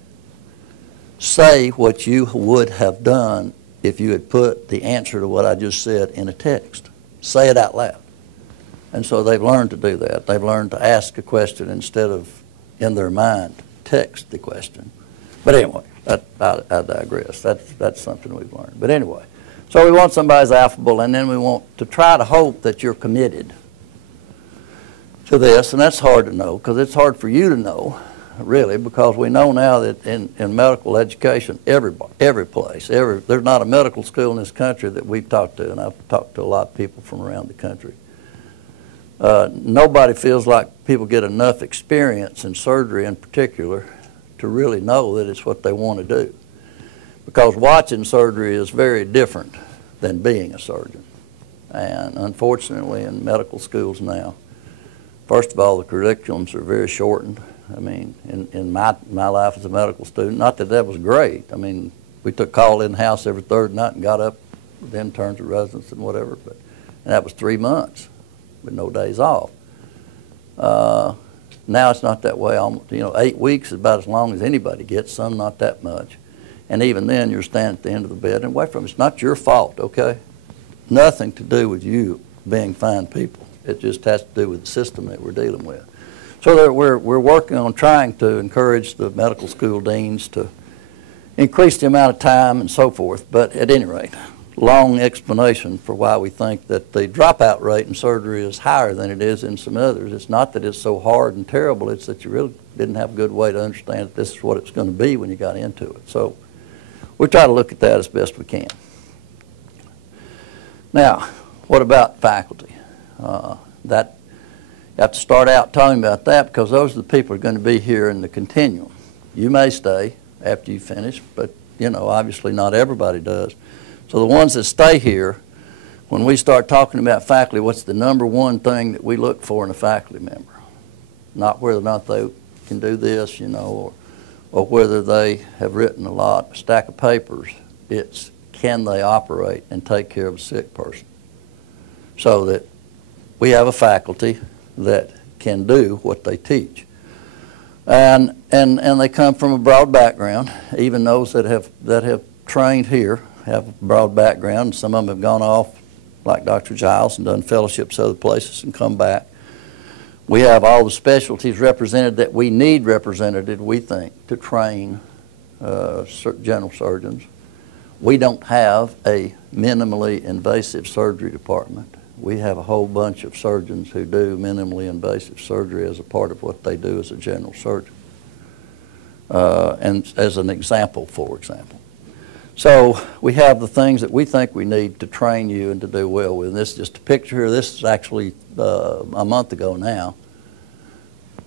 Say what you would have done if you had put the answer to what I just said in a text. Say it out loud. And so they've learned to do that. They've learned to ask a question instead of, in their mind, text the question. But anyway, I digress. That's something we've learned. But anyway, so we want somebody who's affable, and then we want to try to hope that you're committed to this, and that's hard to know, because it's hard for you to know, really, because we know now that in medical education, every place, there's not a medical school in this country that we've talked to, and I've talked to a lot of people from around the country. Nobody feels like people get enough experience in surgery in particular to really know that it's what they want to do. Because watching surgery is very different than being a surgeon. And unfortunately in medical schools now, first of all, the curriculums are very shortened. I mean, in my life as a medical student, not that that was great. I mean, we took call in-house every third night and got up with interns and residents and whatever, and that was 3 months with no days off. Now it's not that way. 8 weeks is about as long as anybody gets, some not that much. And even then, you're standing at the end of the bed and away from it. It's not your fault, okay? Nothing to do with you being fine people. It just has to do with the system that we're dealing with. So we're working on trying to encourage the medical school deans to increase the amount of time and so forth. But at any rate, long explanation for why we think that the dropout rate in surgery is higher than it is in some others. It's not that it's so hard and terrible. It's that you really didn't have a good way to understand that this is what it's going to be when you got into it. So we try to look at that as best we can. Now, what about faculty? You have to start out talking about that, because those are the people who are going to be here in the continuum. You may stay after you finish, but obviously not everybody does. So the ones that stay here, when we start talking about faculty, what's the number one thing that we look for in a faculty member? Not whether or not they can do this, or whether they have written a stack of papers. It's, can they operate and take care of a sick person? So that we have a faculty that can do what they teach. And they come from a broad background. Even those that have trained here have a broad background. Some of them have gone off, like Dr. Giles, and done fellowships other places and come back. We have all the specialties represented that we need represented, we think, to train general surgeons. We don't have a minimally invasive surgery department. We have a whole bunch of surgeons who do minimally invasive surgery as a part of what they do as a general surgeon. And as an example, for example. So we have the things that we think we need to train you and to do well with. And this is just a picture here. This is actually a month ago now.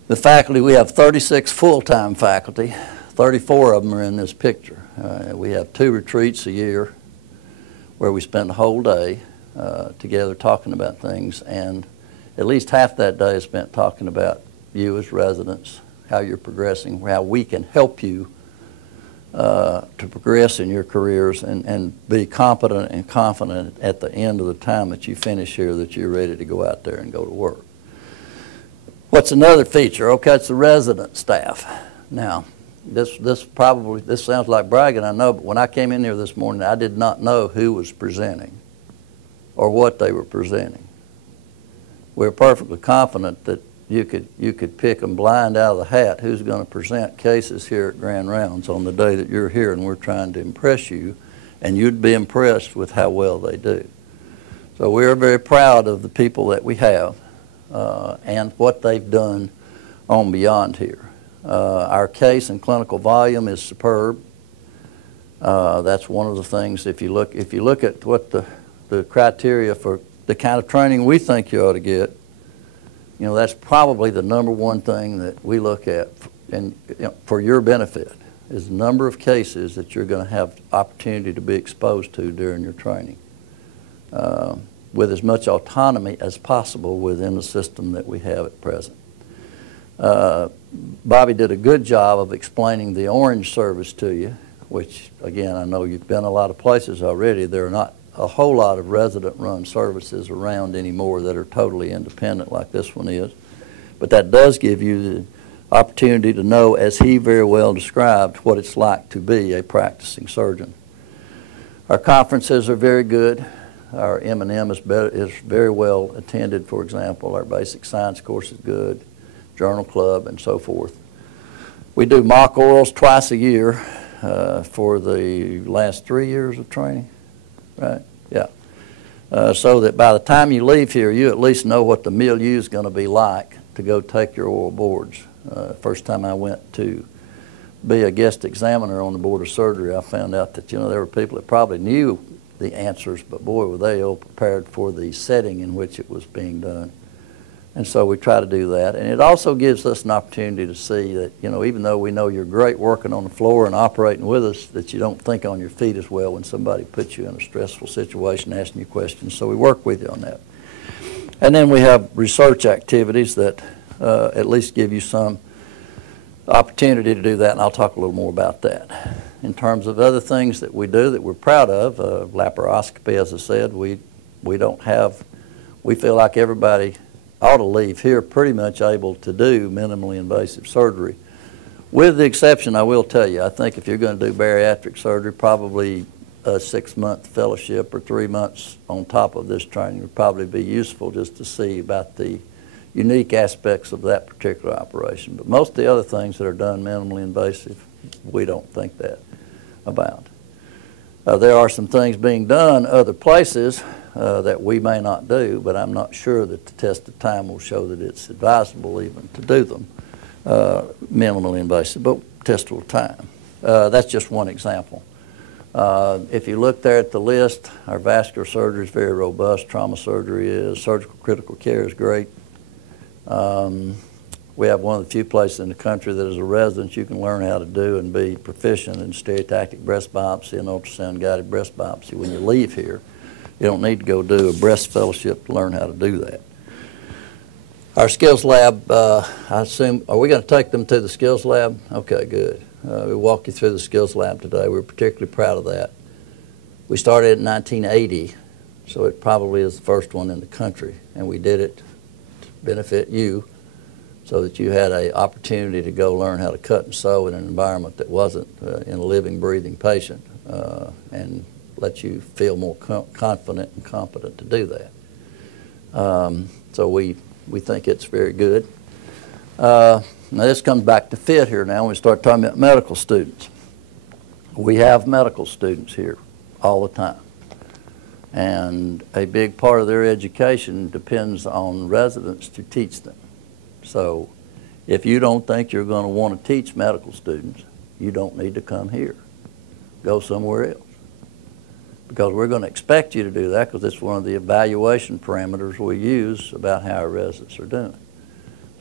The faculty, we have 36 full-time faculty. 34 of them are in this picture. We have 2 retreats a year where we spend a whole day together talking about things, and at least half that day is spent talking about you as residents, how you're progressing, how we can help you to progress in your careers and be competent and confident at the end of the time that you finish here that you're ready to go out there and go to work. What's another feature? Okay, it's the resident staff. Now, this sounds like bragging, I know, but when I came in here this morning, I did not know who was presenting or what they were presenting. We're perfectly confident that you could pick them blind out of the hat who's going to present cases here at Grandrounds on the day that you're here, and we're trying to impress you, and you'd be impressed with how well they do. So we're very proud of the people that we have and what they've done on beyond here. Our case and clinical volume is superb. That's one of the things, if you look at what the criteria for the kind of training we think you ought to get, you know, that's probably the number one thing that we look at and, you know, for your benefit is the number of cases that you're going to have opportunity to be exposed to during your training with as much autonomy as possible within the system that we have at present. Bobby did a good job of explaining the orange service to you, which, again, I know you've been a lot of places already. There are not a whole lot of resident-run services around anymore that are totally independent like this one is. But that does give you the opportunity to know, as he very well described, what it's like to be a practicing surgeon. Our conferences are very good. Our M&M is very well attended, for example. Our basic science course is good, journal club, and so forth. We do mock orals twice a year for the last 3 years of training. Right? Yeah. So that by the time you leave here, you at least know what the milieu is going to be like to go take your oral boards. First time I went to be a guest examiner on the Board of Surgery, I found out that, you know, there were people that probably knew the answers, but boy, were they ill prepared for the setting in which it was being done. And so we try to do that. And it also gives us an opportunity to see that, you know, even though we know you're great working on the floor and operating with us, that you don't think on your feet as well when somebody puts you in a stressful situation asking you questions. So we work with you on that. And then we have research activities that at least give you some opportunity to do that, and I'll talk a little more about that. In terms of other things that we do that we're proud of, laparoscopy, as I said, we feel like everybody ought to leave here pretty much able to do minimally invasive surgery. With the exception, I will tell you, I think if you're going to do bariatric surgery, probably a 6-month fellowship or 3 months on top of this training would probably be useful just to see about the unique aspects of that particular operation. But most of the other things that are done minimally invasive, we don't think that about. There are some things being done other places that we may not do, but I'm not sure that the test of time will show that it's advisable even to do them minimally invasive, but test of time. That's just one example. If you look there at the list, our vascular surgery is very robust, trauma surgery is, surgical critical care is great. We have one of the few places in the country that as a resident you can learn how to do and be proficient in stereotactic breast biopsy and ultrasound-guided breast biopsy when you leave here. You don't need to go do a breast fellowship to learn how to do that. Our skills lab, I assume, are we going to take them to the skills lab? Okay, good. We'll walk you through the skills lab today. We're particularly proud of that. We started in 1980, so it probably is the first one in the country, and we did it to benefit you so that you had an opportunity to go learn how to cut and sew in an environment that wasn't in a living, breathing patient and let you feel more confident and competent to do that. So we think it's very good. Now this comes back to fit here now when we start talking about medical students. We have medical students here all the time. And a big part of their education depends on residents to teach them. So if you don't think you're going to want to teach medical students, you don't need to come here. Go somewhere else. Because we're going to expect you to do that because it's one of the evaluation parameters we use about how our residents are doing.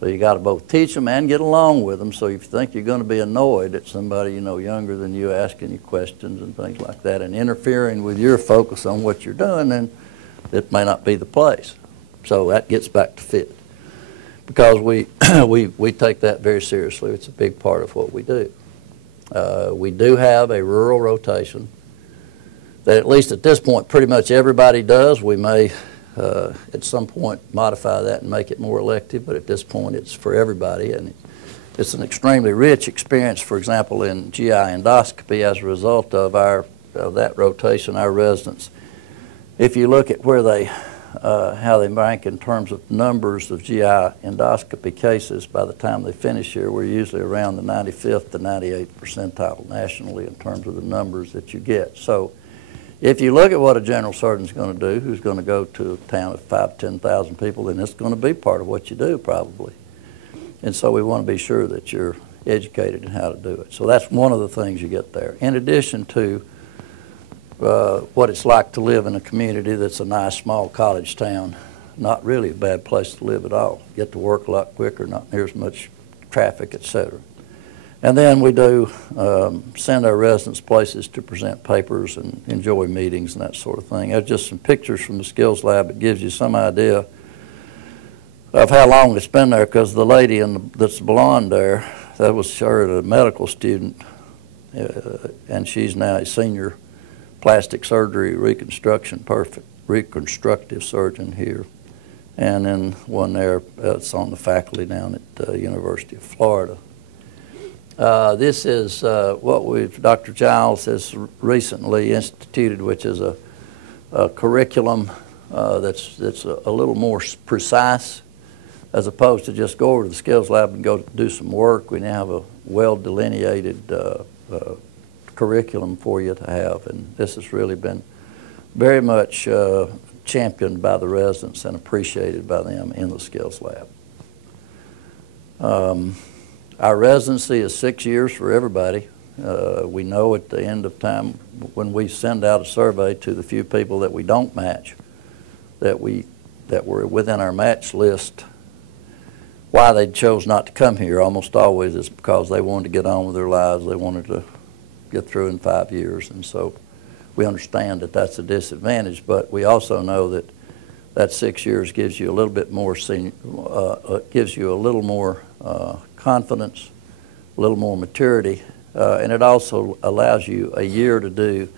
So you got to both teach them and get along with them. So if you think you're going to be annoyed at somebody, you know, younger than you asking you questions and things like that and interfering with your focus on what you're doing, then it may not be the place. So that gets back to fit. Because we take that very seriously. It's a big part of what we do. We do have a rural rotation that, at least at this point, pretty much everybody does. We may at some point modify that and make it more elective, but at this point it's for everybody, and it's an extremely rich experience, for example, in GI endoscopy as a result of that rotation. Our residents, if you look at where they how they rank in terms of numbers of GI endoscopy cases, by the time they finish here, we're usually around the 95th to 98th percentile nationally in terms of the numbers that you get. So if you look at what a general surgeon is going to do, who's going to go to a town of 5,000 to 10,000 people, then it's going to be part of what you do probably. And so we want to be sure that you're educated in how to do it. So that's one of the things you get there. In addition to what it's like to live in a community that's a nice small college town, not really a bad place to live at all. Get to work a lot quicker, not near as much traffic, etc. And then we do send our residents places to present papers and enjoy meetings and that sort of thing. There's just some pictures from the skills lab. It gives you some idea of how long it's been there, because the lady that's blonde there, that was her, a medical student, and she's now a senior plastic surgery reconstructive surgeon here. And then one there that's on the faculty down at the University of Florida. This is what Dr. Giles has recently instituted, which is a curriculum that's a little more precise, as opposed to just go over to the skills lab and go do some work. We now have a well-delineated curriculum for you to have, and this has really been very much championed by the residents and appreciated by them in the skills lab. Our residency is 6 years for everybody. We know at the end of time, when we send out a survey to the few people that we don't match, that were within our match list, why they chose not to come here almost always is because they wanted to get on with their lives. They wanted to get through in 5 years, and so we understand that that's a disadvantage, but we also know that that 6 years gives you a little bit more gives you a little more confidence, a little more maturity, and it also allows you a year to do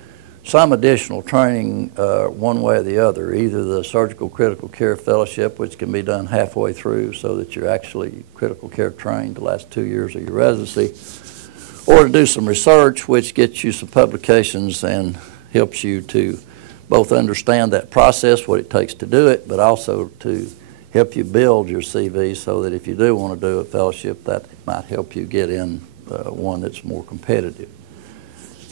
some additional training one way or the other, either the surgical critical care fellowship, which can be done halfway through so that you're actually critical care trained the last 2 years of your residency, or to do some research, which gets you some publications and helps you to both understand that process, what it takes to do it, but also to help you build your CV so that if you do want to do a fellowship, that might help you get in one that's more competitive.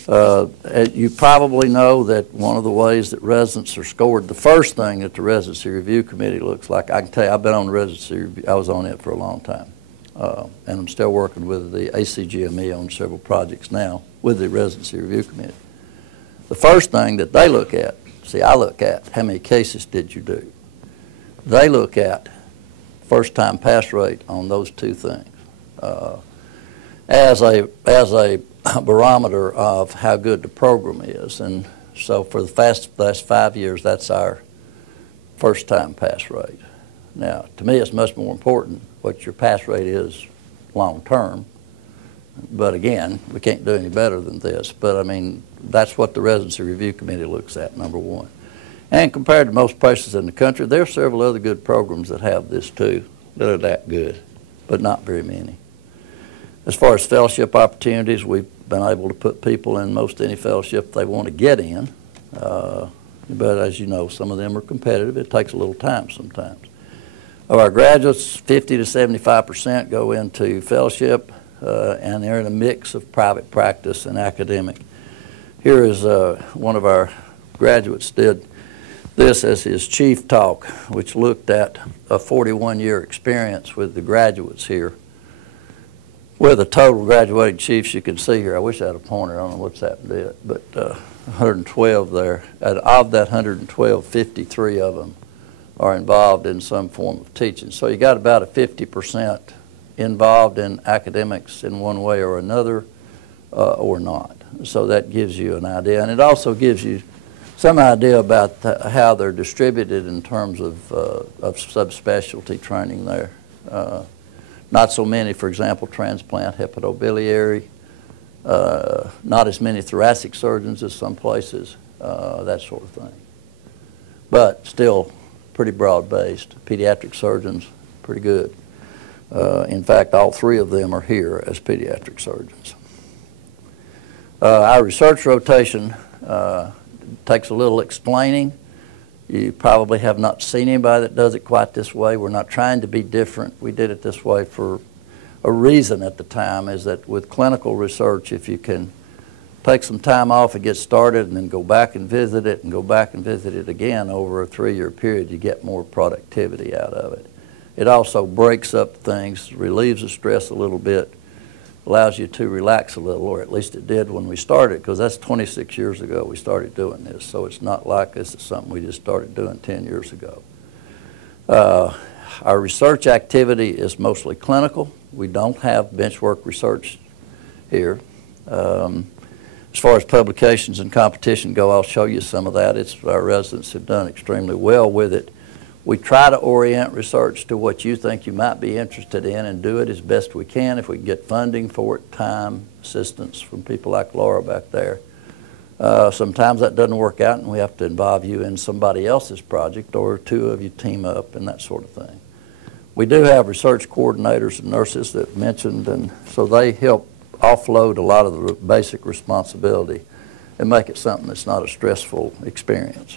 You probably know that one of the ways that residents are scored, the first thing that the Residency Review Committee looks like, I can tell you, I've been on the Residency Review, I was on it for a long time. And I'm still working with the ACGME on several projects now with the Residency Review Committee. The first thing that they look at, I look at how many cases did you do. They look at first-time pass rate on those two things as a barometer of how good the program is. And so for the last 5 years, that's our first-time pass rate. Now, to me, it's much more important what your pass rate is long-term. But again, we can't do any better than this. But I mean, that's what the Residency Review Committee looks at, number one. And compared to most places in the country, there are several other good programs that have this too, that are that good, but not very many. As far as fellowship opportunities, we've been able to put people in most any fellowship they want to get in. But as you know, some of them are competitive. It takes a little time sometimes. Of our graduates, 50 to 75% go into fellowship, and they're in a mix of private practice and academic. Here is one of our graduates did this as his chief talk, which looked at a 41-year experience with the graduates here. With the total graduating chiefs you can see here, I wish I had a pointer, I don't know what's happened to it, but 112 there. And of that 112, 53 of them are involved in some form of teaching. So you got about a 50% involved in academics in one way or another, or not. So that gives you an idea, and it also gives you some idea about how they're distributed in terms of subspecialty training there. Not so many, for example, transplant hepatobiliary, not as many thoracic surgeons as some places, that sort of thing. But still pretty broad-based. Pediatric surgeons, pretty good. In fact, all three of them are here as pediatric surgeons. Our research rotation takes a little explaining. You probably have not seen anybody that does it quite this way. We're not trying to be different. We did it this way for a reason at the time, is that with clinical research, if you can take some time off and get started and then go back and visit it and go back and visit it again over a 3-year period, you get more productivity out of it. It also breaks up things, relieves the stress a little bit, allows you to relax a little, or at least it did when we started, because that's 26 years ago we started doing this. So it's not like this is something we just started doing 10 years ago. Our research activity is mostly clinical. We don't have benchwork research here. As far as publications and competition go, I'll show you some of that. Our residents have done extremely well with it. We try to orient research to what you think you might be interested in and do it as best we can. If we can get funding for it, time, assistance from people like Laura back there. Sometimes that doesn't work out and we have to involve you in somebody else's project, or two of you team up and that sort of thing. We do have research coordinators and nurses that mentioned, and so they help offload a lot of the basic responsibility and make it something that's not a stressful experience.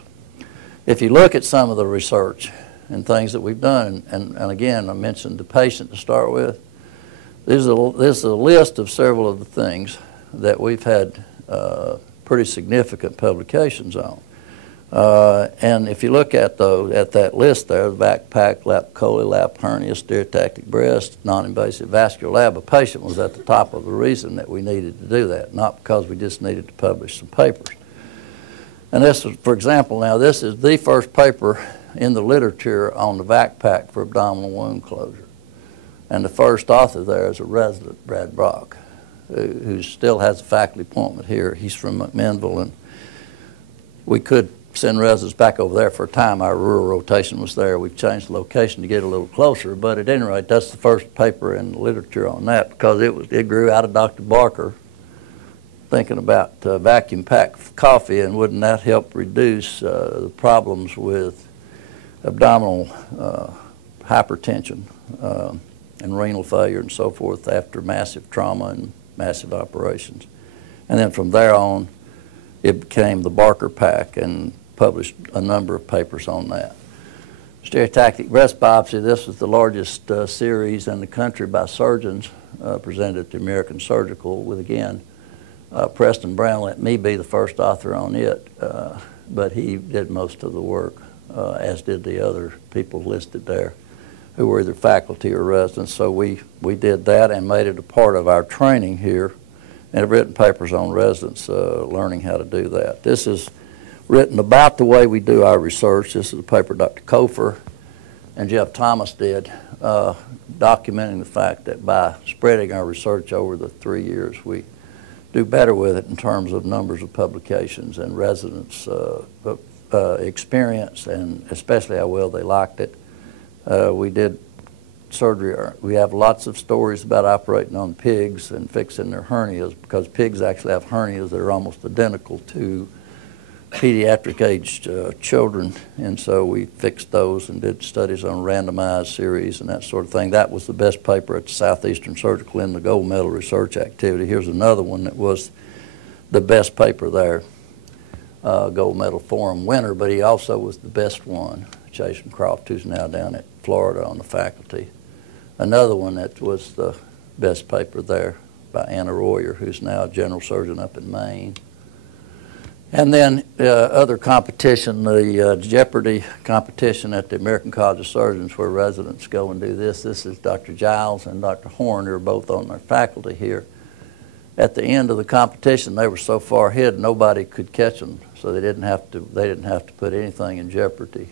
If you look at some of the research and things that we've done, and again, I mentioned the patient to start with, this is a list of several of the things that we've had pretty significant publications on. And if you look at that list there, the backpack, lap chole, lap hernia, stereotactic breast, non-invasive vascular lab, a patient was at the top of the reason that we needed to do that, not because we just needed to publish some papers. And this is, for example, now this is the first paper in the literature on the backpack for abdominal wound closure. And the first author there is a resident, Brad Brock, who still has a faculty appointment here. He's from McMinnville, and we could send residents back over there for a time. Our rural rotation was there. We've changed the location to get a little closer, but at any rate, that's the first paper in the literature on that, because it grew out of Dr. Barker thinking about vacuum packed coffee, and wouldn't that help reduce the problems with abdominal hypertension and renal failure and so forth after massive trauma and massive operations. And then from there on, it became the Barker Pack, and published a number of papers on that. Stereotactic breast biopsy, this was the largest series in the country by surgeons, presented at the American Surgical, with, again, Preston Brown let me be the first author on it, but he did most of the work, as did the other people listed there who were either faculty or residents. So we did that and made it a part of our training here, and have written papers on residents learning how to do that. This is written about the way we do our research. This is a paper Dr. Kofer and Jeff Thomas did, documenting the fact that by spreading our research over the 3 years, we do better with it in terms of numbers of publications and residents' experience, and especially how well they liked it. We did surgery. We have lots of stories about operating on pigs and fixing their hernias, because pigs actually have hernias that are almost identical to pediatric-aged children, and so we fixed those and did studies on randomized series and that sort of thing. That was the best paper at the Southeastern Surgical in the gold medal research activity. Here's another one that was the best paper there, gold medal forum winner, but he also was the best one, Jason Croft, who's now down at Florida on the faculty. Another one that was the best paper there by Anna Royer, who's now a general surgeon up in Maine. And then other competition, the Jeopardy competition at the American College of Surgeons, where residents go and do this. This is Dr. Giles and Dr. Horn, who are both on their faculty here. At the end of the competition, they were so far ahead nobody could catch them, so they didn't have to put anything in jeopardy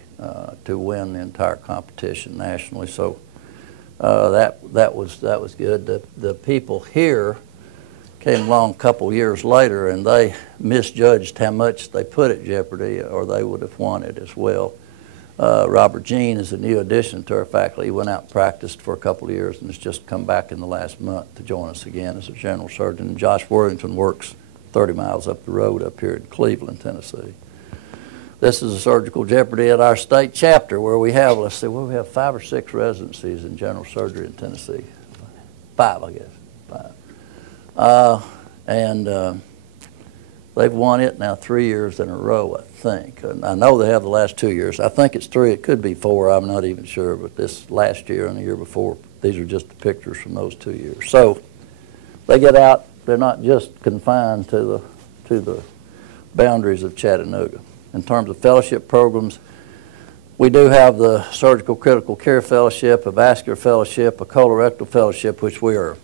to win the entire competition nationally. So that was good. The people here came along a couple years later, and they misjudged how much they put at jeopardy, or they would have won it as well. Robert Jean is a new addition to our faculty. He went out and practiced for a couple of years and has just come back in the last month to join us again as a general surgeon. And Josh Worthington works 30 miles up the road up here in Cleveland, Tennessee. This is a surgical jeopardy at our state chapter where we have, let's see, we have 5 or 6 residencies in general surgery in Tennessee. 5, I guess, 5. They've won it now 3 years in a row, I think. And I know they have the last 2 years. I think it's 3. It could be 4. I'm not even sure. But this last year and the year before, these are just the pictures from those 2 years. So they get out. They're not just confined to the boundaries of Chattanooga. In terms of fellowship programs, we do have the Surgical Critical Care Fellowship, a Vascular Fellowship, a Colorectal Fellowship, which we are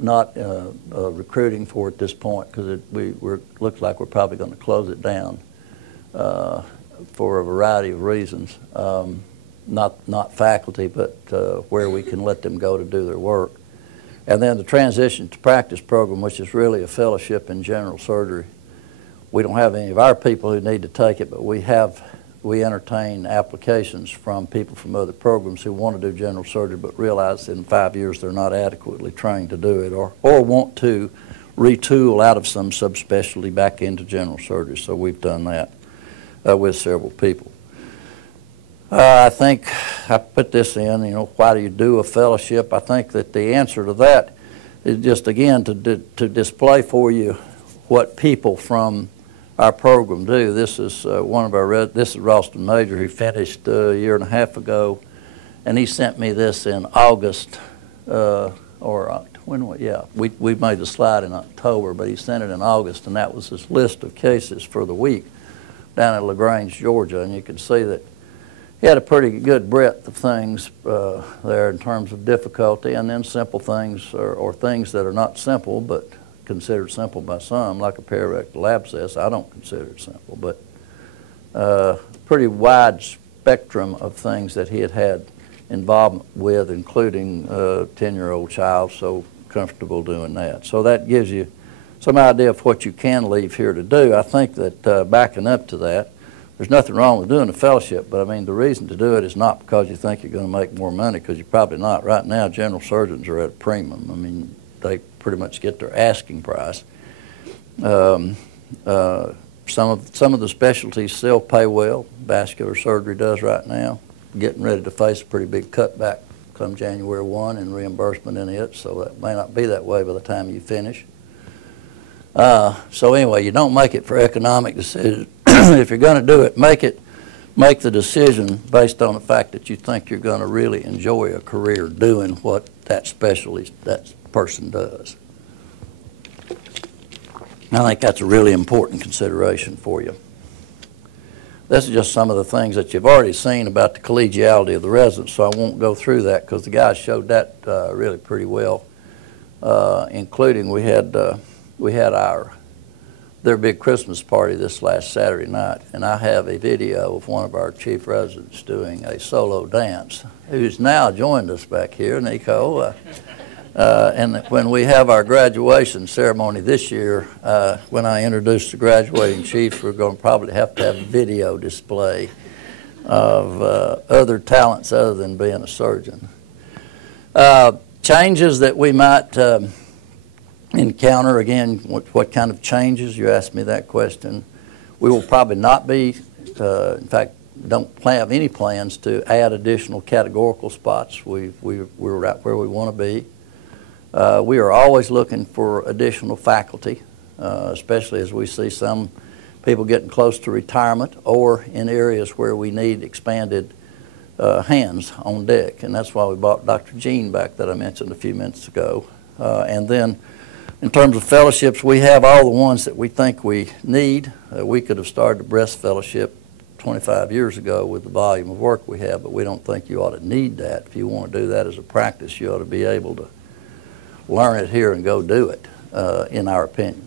not recruiting for at this point because it looks like we're probably going to close it down for a variety of reasons. Not faculty, but where we can let them go to do their work. And then the Transition to Practice program, which is really a fellowship in general surgery. We don't have any of our people who need to take it, but we entertain applications from people from other programs who want to do general surgery but realize in 5 years they're not adequately trained to do it or want to retool out of some subspecialty back into general surgery. So we've done that with several people. I think I put this in, why do you do a fellowship? I think that the answer to that is just, again, to display for you what people from our program do. This is this is Ralston Major, who finished a year and a half ago, and he sent me this in August, we made the slide in October, but he sent it in August, and that was his list of cases for the week down in LaGrange, Georgia, and you can see that he had a pretty good breadth of things there in terms of difficulty, and then simple things or things that are not simple but considered simple by some, like a perirectal abscess. I don't consider it simple, but pretty wide spectrum of things that he had involvement with, including a 10-year-old child, so comfortable doing that. So that gives you some idea of what you can leave here to do. I think that backing up to that, there's nothing wrong with doing a fellowship, but I mean the reason to do it is not because you think you're going to make more money, because you're probably not. Right now, general surgeons are at a premium. I mean, they pretty much get their asking price. Some of the specialties still pay well. Vascular surgery does right now. Getting ready to face a pretty big cutback come January 1 in reimbursement in it, so that may not be that way by the time you finish. So anyway, you don't make it for economic decisions. If you're going to do it, make the decision based on the fact that you think you're going to really enjoy a career doing what that person does. I think that's a really important consideration for you. This is just some of the things that you've already seen about the collegiality of the residents, so I won't go through that because the guys showed that really pretty well, including we had their big Christmas party this last Saturday night, and I have a video of one of our chief residents doing a solo dance, who's now joined us back here, Nico. And when we have our graduation ceremony this year, when I introduce the graduating chiefs, we're going to probably have to have a video display of other talents other than being a surgeon. Changes that we might encounter, again, what kind of changes? You asked me that question. We will probably not be, in fact, don't have any plans to add additional categorical spots. We're right where we want to be. We are always looking for additional faculty, especially as we see some people getting close to retirement or in areas where we need expanded hands on deck. And that's why we brought Dr. Jean back that I mentioned a few minutes ago. And then in terms of fellowships, we have all the ones that we think we need. We could have started a breast fellowship 25 years ago with the volume of work we have, but we don't think you ought to need that. If you want to do that as a practice, you ought to be able to learn it here and go do it, in our opinion.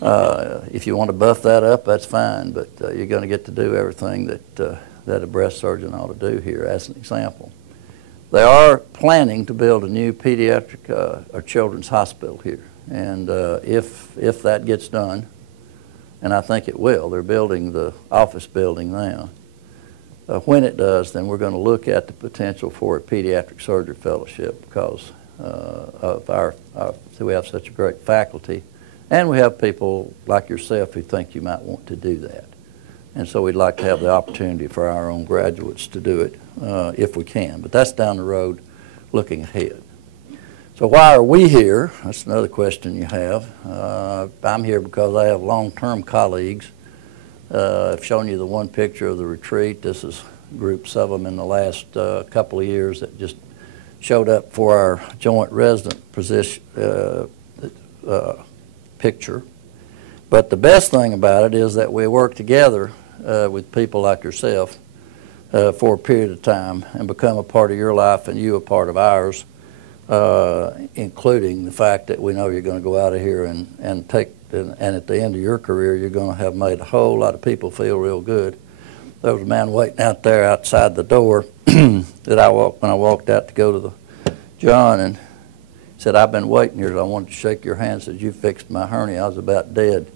If you want to buff that up, that's fine, but you're going to get to do everything that a breast surgeon ought to do here, as an example. They are planning to build a new pediatric or children's hospital here, and if that gets done, and I think it will, they're building the office building now, when it does, then we're going to look at the potential for a pediatric surgery fellowship because of so we have such a great faculty, and we have people like yourself who think you might want to do that. And so we'd like to have the opportunity for our own graduates to do it if we can. But that's down the road looking ahead. So why are we here? That's another question you have. I'm here because I have long-term colleagues. I've shown you the one picture of the retreat. This is groups of them in the last couple of years that just showed up for our joint resident position picture. But the best thing about it is that we work together with people like yourself for a period of time and become a part of your life and you a part of ours, including the fact that we know you're going to go out of here and at the end of your career, you're going to have made a whole lot of people feel real good. There was a man waiting out there outside the door that when I walked out to go to the John, and said, "I've been waiting here. I wanted to shake your hand." Said, "You fixed my hernia. I was about dead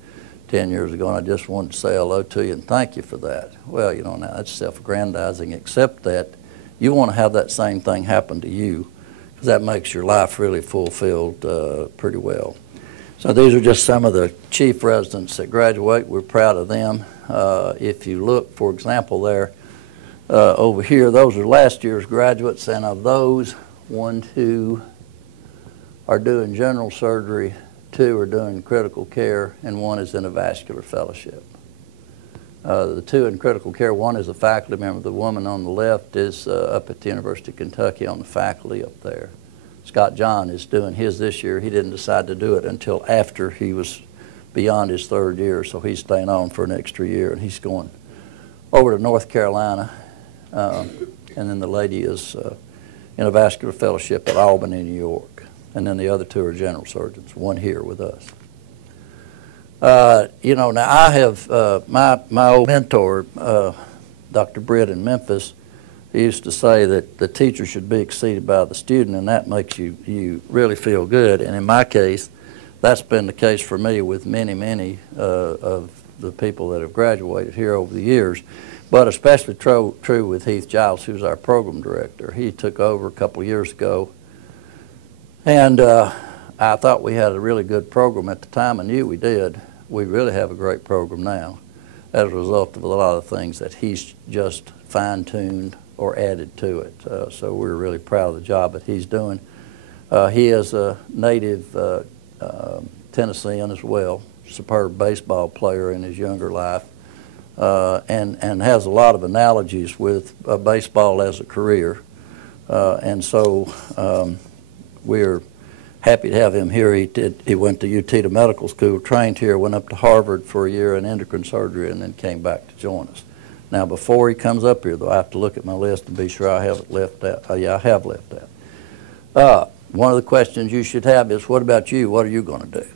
10 years ago, and I just wanted to say hello to you and thank you for that." Well, you know, now that's self-aggrandizing, except that you want to have that same thing happen to you, because that makes your life really fulfilled pretty well. So these are just some of the chief residents that graduate. We're proud of them. If you look, for example, there over here, those are last year's graduates, and of those, 1, 2 are doing general surgery, 2 are doing critical care, and 1 is in a vascular fellowship. The 2 in critical care, 1 is a faculty member. The woman on the left is up at the University of Kentucky on the faculty up there. Scott John is doing his this year. He didn't decide to do it until after he was beyond his 3rd year, so he's staying on for an extra year, and he's going over to North Carolina. And then the lady is in a vascular fellowship at Albany, New York. And then the other 2 are general surgeons, 1 here with us. You know, now I have my old mentor, Dr. Britt in Memphis. He used to say that the teacher should be exceeded by the student, and that makes you really feel good. And in my case, that's been the case for me with many of the people that have graduated here over the years, but especially true with Heath Giles, who's our program director. He took over a couple of years ago, and I thought we had a really good program at the time. I knew we did. We really have a great program now as a result of a lot of things that he's just fine-tuned or added to it. So we're really proud of the job that he's doing. He is a native Tennessean as well, superb baseball player in his younger life, and has a lot of analogies with baseball as a career. And so we're happy to have him here. He went to UT Medical School, trained here, went up to Harvard for a year in endocrine surgery, and then came back to join us. Now, before he comes up here, though, I have to look at my list and be sure I haven't left out. Yeah, I have left out. One of the questions you should have is, what about you? What are you going to do?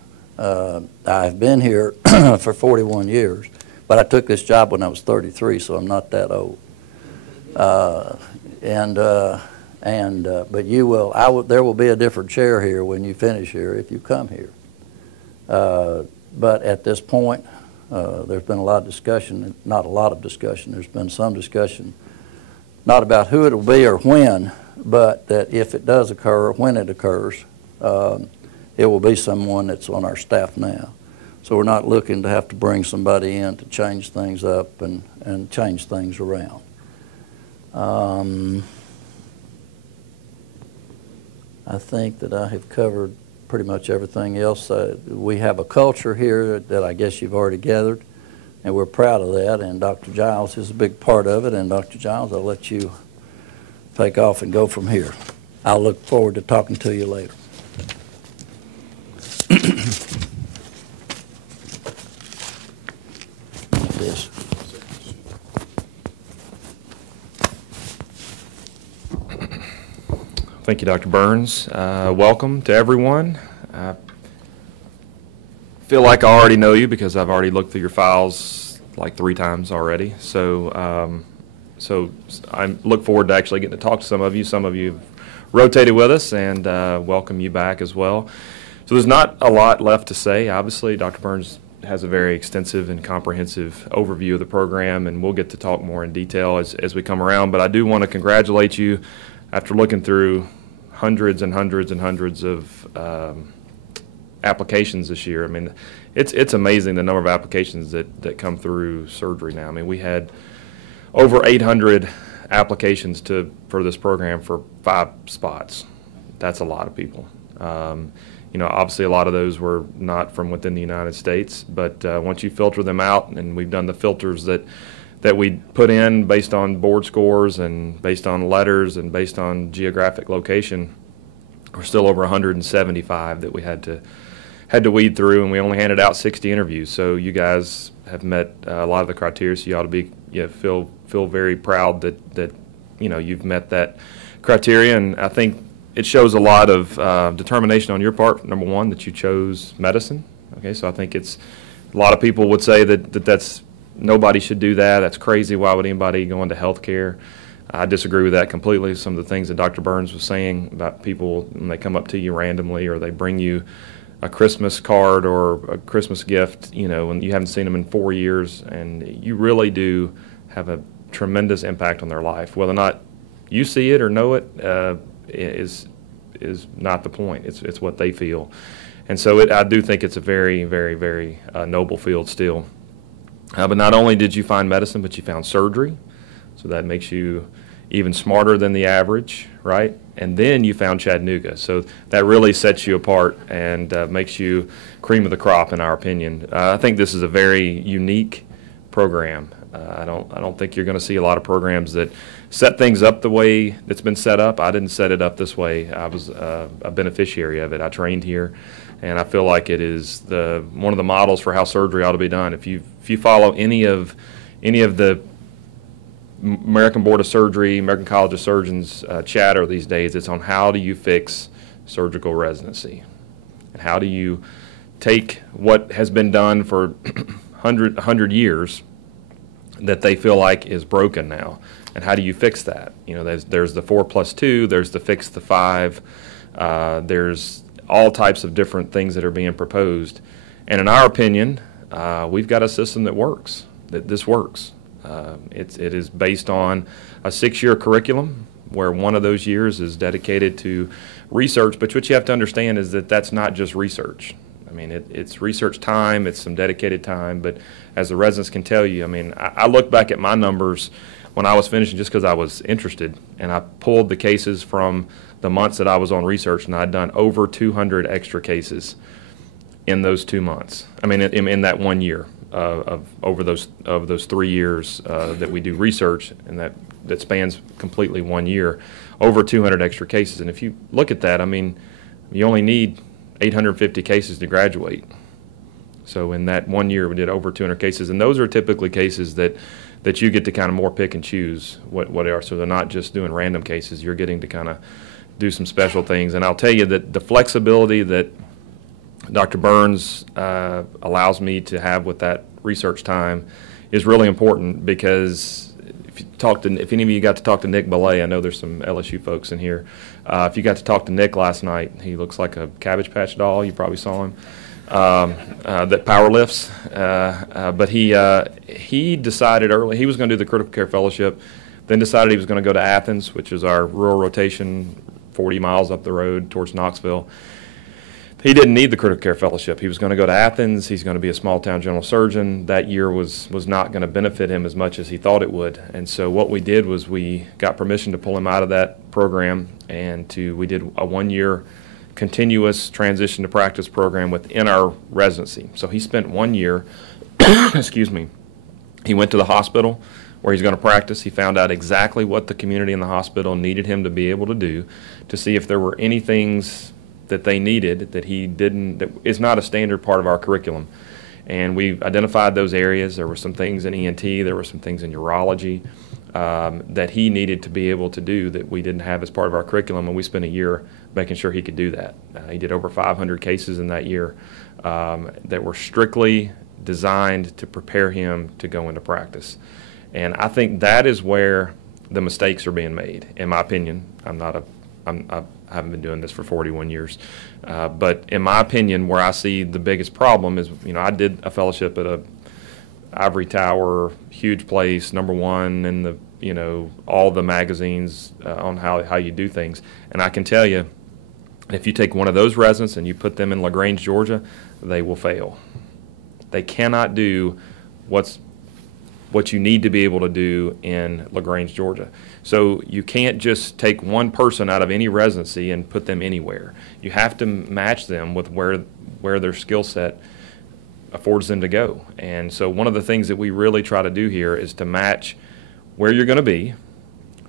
I've been here for 41 years, but I took this job when I was 33, so I'm not that old. But you will. There will be a different chair here when you finish here if you come here. But at this point, there's been a lot of discussion, not a lot of discussion. There's been some discussion, not about who it will be or when, but that if it does occur, when it occurs, it will be someone that's on our staff now. So we're not looking to have to bring somebody in to change things up and change things around. I think that I have covered pretty much everything else. We have a culture here that I guess you've already gathered, and we're proud of that, and Dr. Giles is a big part of it. And Dr. Giles, I'll let you take off and go from here. I'll look forward to talking to you later. This. Thank you, Dr. Burns. Welcome to everyone. I feel like I already know you because I've already looked through your files like 3 times already. So I look forward to actually getting to talk to some of you. Some of you have rotated with us, and welcome you back as well. So there's not a lot left to say. Obviously, Dr. Burns has a very extensive and comprehensive overview of the program, and we'll get to talk more in detail as we come around. But I do want to congratulate you after looking through hundreds and hundreds and hundreds of applications this year. I mean, it's amazing the number of applications that come through surgery now. I mean, we had over 800 applications for this program for 5 spots. That's a lot of people. You know, obviously a lot of those were not from within the United States, but once you filter them out, and we've done the filters that we put in based on board scores and based on letters and based on geographic location, we're still over 175 that we had to weed through, and we only handed out 60 interviews. So you guys have met a lot of the criteria, so you ought to be, you know, feel very proud that you know, you've met that criteria. And I think it shows a lot of determination on your part, number one, that you chose medicine. Okay, so I think it's, a lot of people would say that's, nobody should do that. That's crazy. Why would anybody go into healthcare? I disagree with that completely. Some of the things that Dr. Burns was saying about people when they come up to you randomly, or they bring you a Christmas card or a Christmas gift, you know, and you haven't seen them in 4 years, and you really do have a tremendous impact on their life. Whether or not you see it or know it is not the point. It's what they feel. And so I do think it's a very, very, very noble field still. But not only did you find medicine, but you found surgery. So that makes you even smarter than the average, right? And then you found Chattanooga. So that really sets you apart and makes you cream of the crop, in our opinion. I think this is a very unique program. I don't think you're going to see a lot of programs that set things up the way it's been set up. I didn't set it up this way. I was a beneficiary of it. I trained here, and I feel like it is one of the models for how surgery ought to be done. If you follow any of the American Board of Surgery, American College of Surgeons chatter these days, it's on how do you fix surgical residency, and how do you take what has been done for 100 years that they feel like is broken now, and how do you fix that? You know, there's the 4+2, there's the fix the 5, there's all types of different things that are being proposed, and in our opinion, we've got a system that works. That this works. It is based on a 6-year curriculum where one of those years is dedicated to research, but what you have to understand is that that's not just research. I mean, it's research time, it's some dedicated time, but as the residents can tell you, I mean, I look back at my numbers when I was finishing just because I was interested, and I pulled the cases from the months that I was on research, and I'd done over 200 extra cases in those 2 months. I mean, in that 1 year. Over those 3 years that we do research, and that spans completely 1 year, over 200 extra cases. And if you look at that, I mean, you only need 850 cases to graduate. So in that 1 year, we did over 200 cases, and those are typically cases that you get to kind of more pick and choose what they are. So they're not just doing random cases. You're getting to kind of do some special things. And I'll tell you that the flexibility that Dr. Burns allows me to have with that research time is really important, because if any of you got to talk to Nick Belay, I know there's some LSU folks in here. If you got to talk to Nick last night, he looks like a Cabbage Patch doll. You probably saw him. That power lifts. But he decided early he was going to do the critical care fellowship, then decided he was going to go to Athens, which is our rural rotation 40 miles up the road towards Knoxville. He didn't need the critical care fellowship. He was going to go to Athens. He's going to be a small town general surgeon. That year was not going to benefit him as much as he thought it would. And so what we did was we got permission to pull him out of that program, and we did a 1-year continuous transition to practice program within our residency. So he spent 1 year, excuse me, he went to the hospital where he's going to practice. He found out exactly what the community in the hospital needed him to be able to do, to see if there were any things that they needed that he didn't, that is not a standard part of our curriculum. And we identified those areas. There were some things in ENT, there were some things in urology that he needed to be able to do that we didn't have as part of our curriculum, and we spent a year making sure he could do that. He did over 500 cases in that year that were strictly designed to prepare him to go into practice. And I think that is where the mistakes are being made, in my opinion. I I haven't been doing this for 41 years. But in my opinion, where I see the biggest problem is, I did a fellowship at a Ivory Tower, huge place, #1 in the, all the magazines on how you do things. And I can tell you, if you take one of those residents and you put them in LaGrange, Georgia, they will fail. They cannot do what you need to be able to do in LaGrange, Georgia. So you can't just take one person out of any residency and put them anywhere. You have to match them with where their skill set affords them to go. And so one of the things that we really try to do here is to match where you're going to be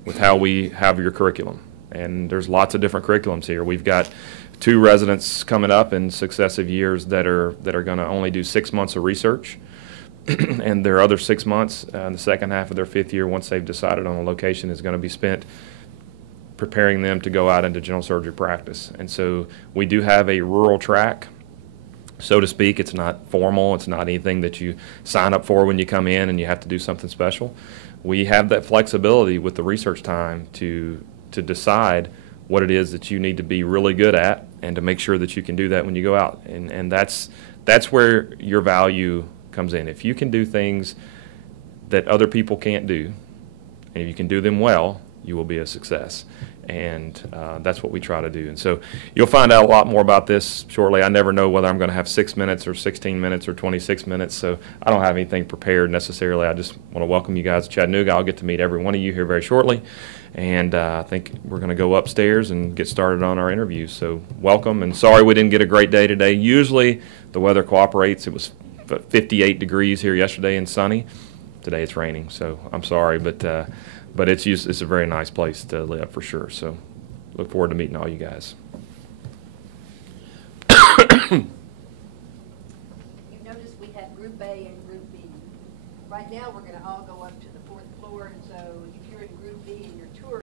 with how we have your curriculum. And there's lots of different curriculums here. We've got 2 residents coming up in successive years that are going to only do 6 months of research. And their other 6 months in the second half of their 5th year, once they've decided on a location, is going to be spent preparing them to go out into general surgery practice. And so we do have a rural track, so to speak. It's not formal. It's not anything that you sign up for when you come in and you have to do something special. We have that flexibility with the research time to decide what it is that you need to be really good at and to make sure that you can do that when you go out. And that's where your value comes in. If you can do things that other people can't do, and if you can do them well, you will be a success. And that's what we try to do. And so you'll find out a lot more about this shortly. I never know whether I'm going to have 6 minutes or 16 minutes or 26 minutes, so I don't have anything prepared necessarily. I just want to welcome you guys to Chattanooga. I'll get to meet every one of you here very shortly. And I think we're going to go upstairs and get started on our interview. So welcome, and sorry we didn't get a great day today. Usually the weather cooperates. It was 58 degrees here yesterday and sunny. Today it's raining, so I'm sorry, but it's a very nice place to live for sure. So look forward to meeting all you guys.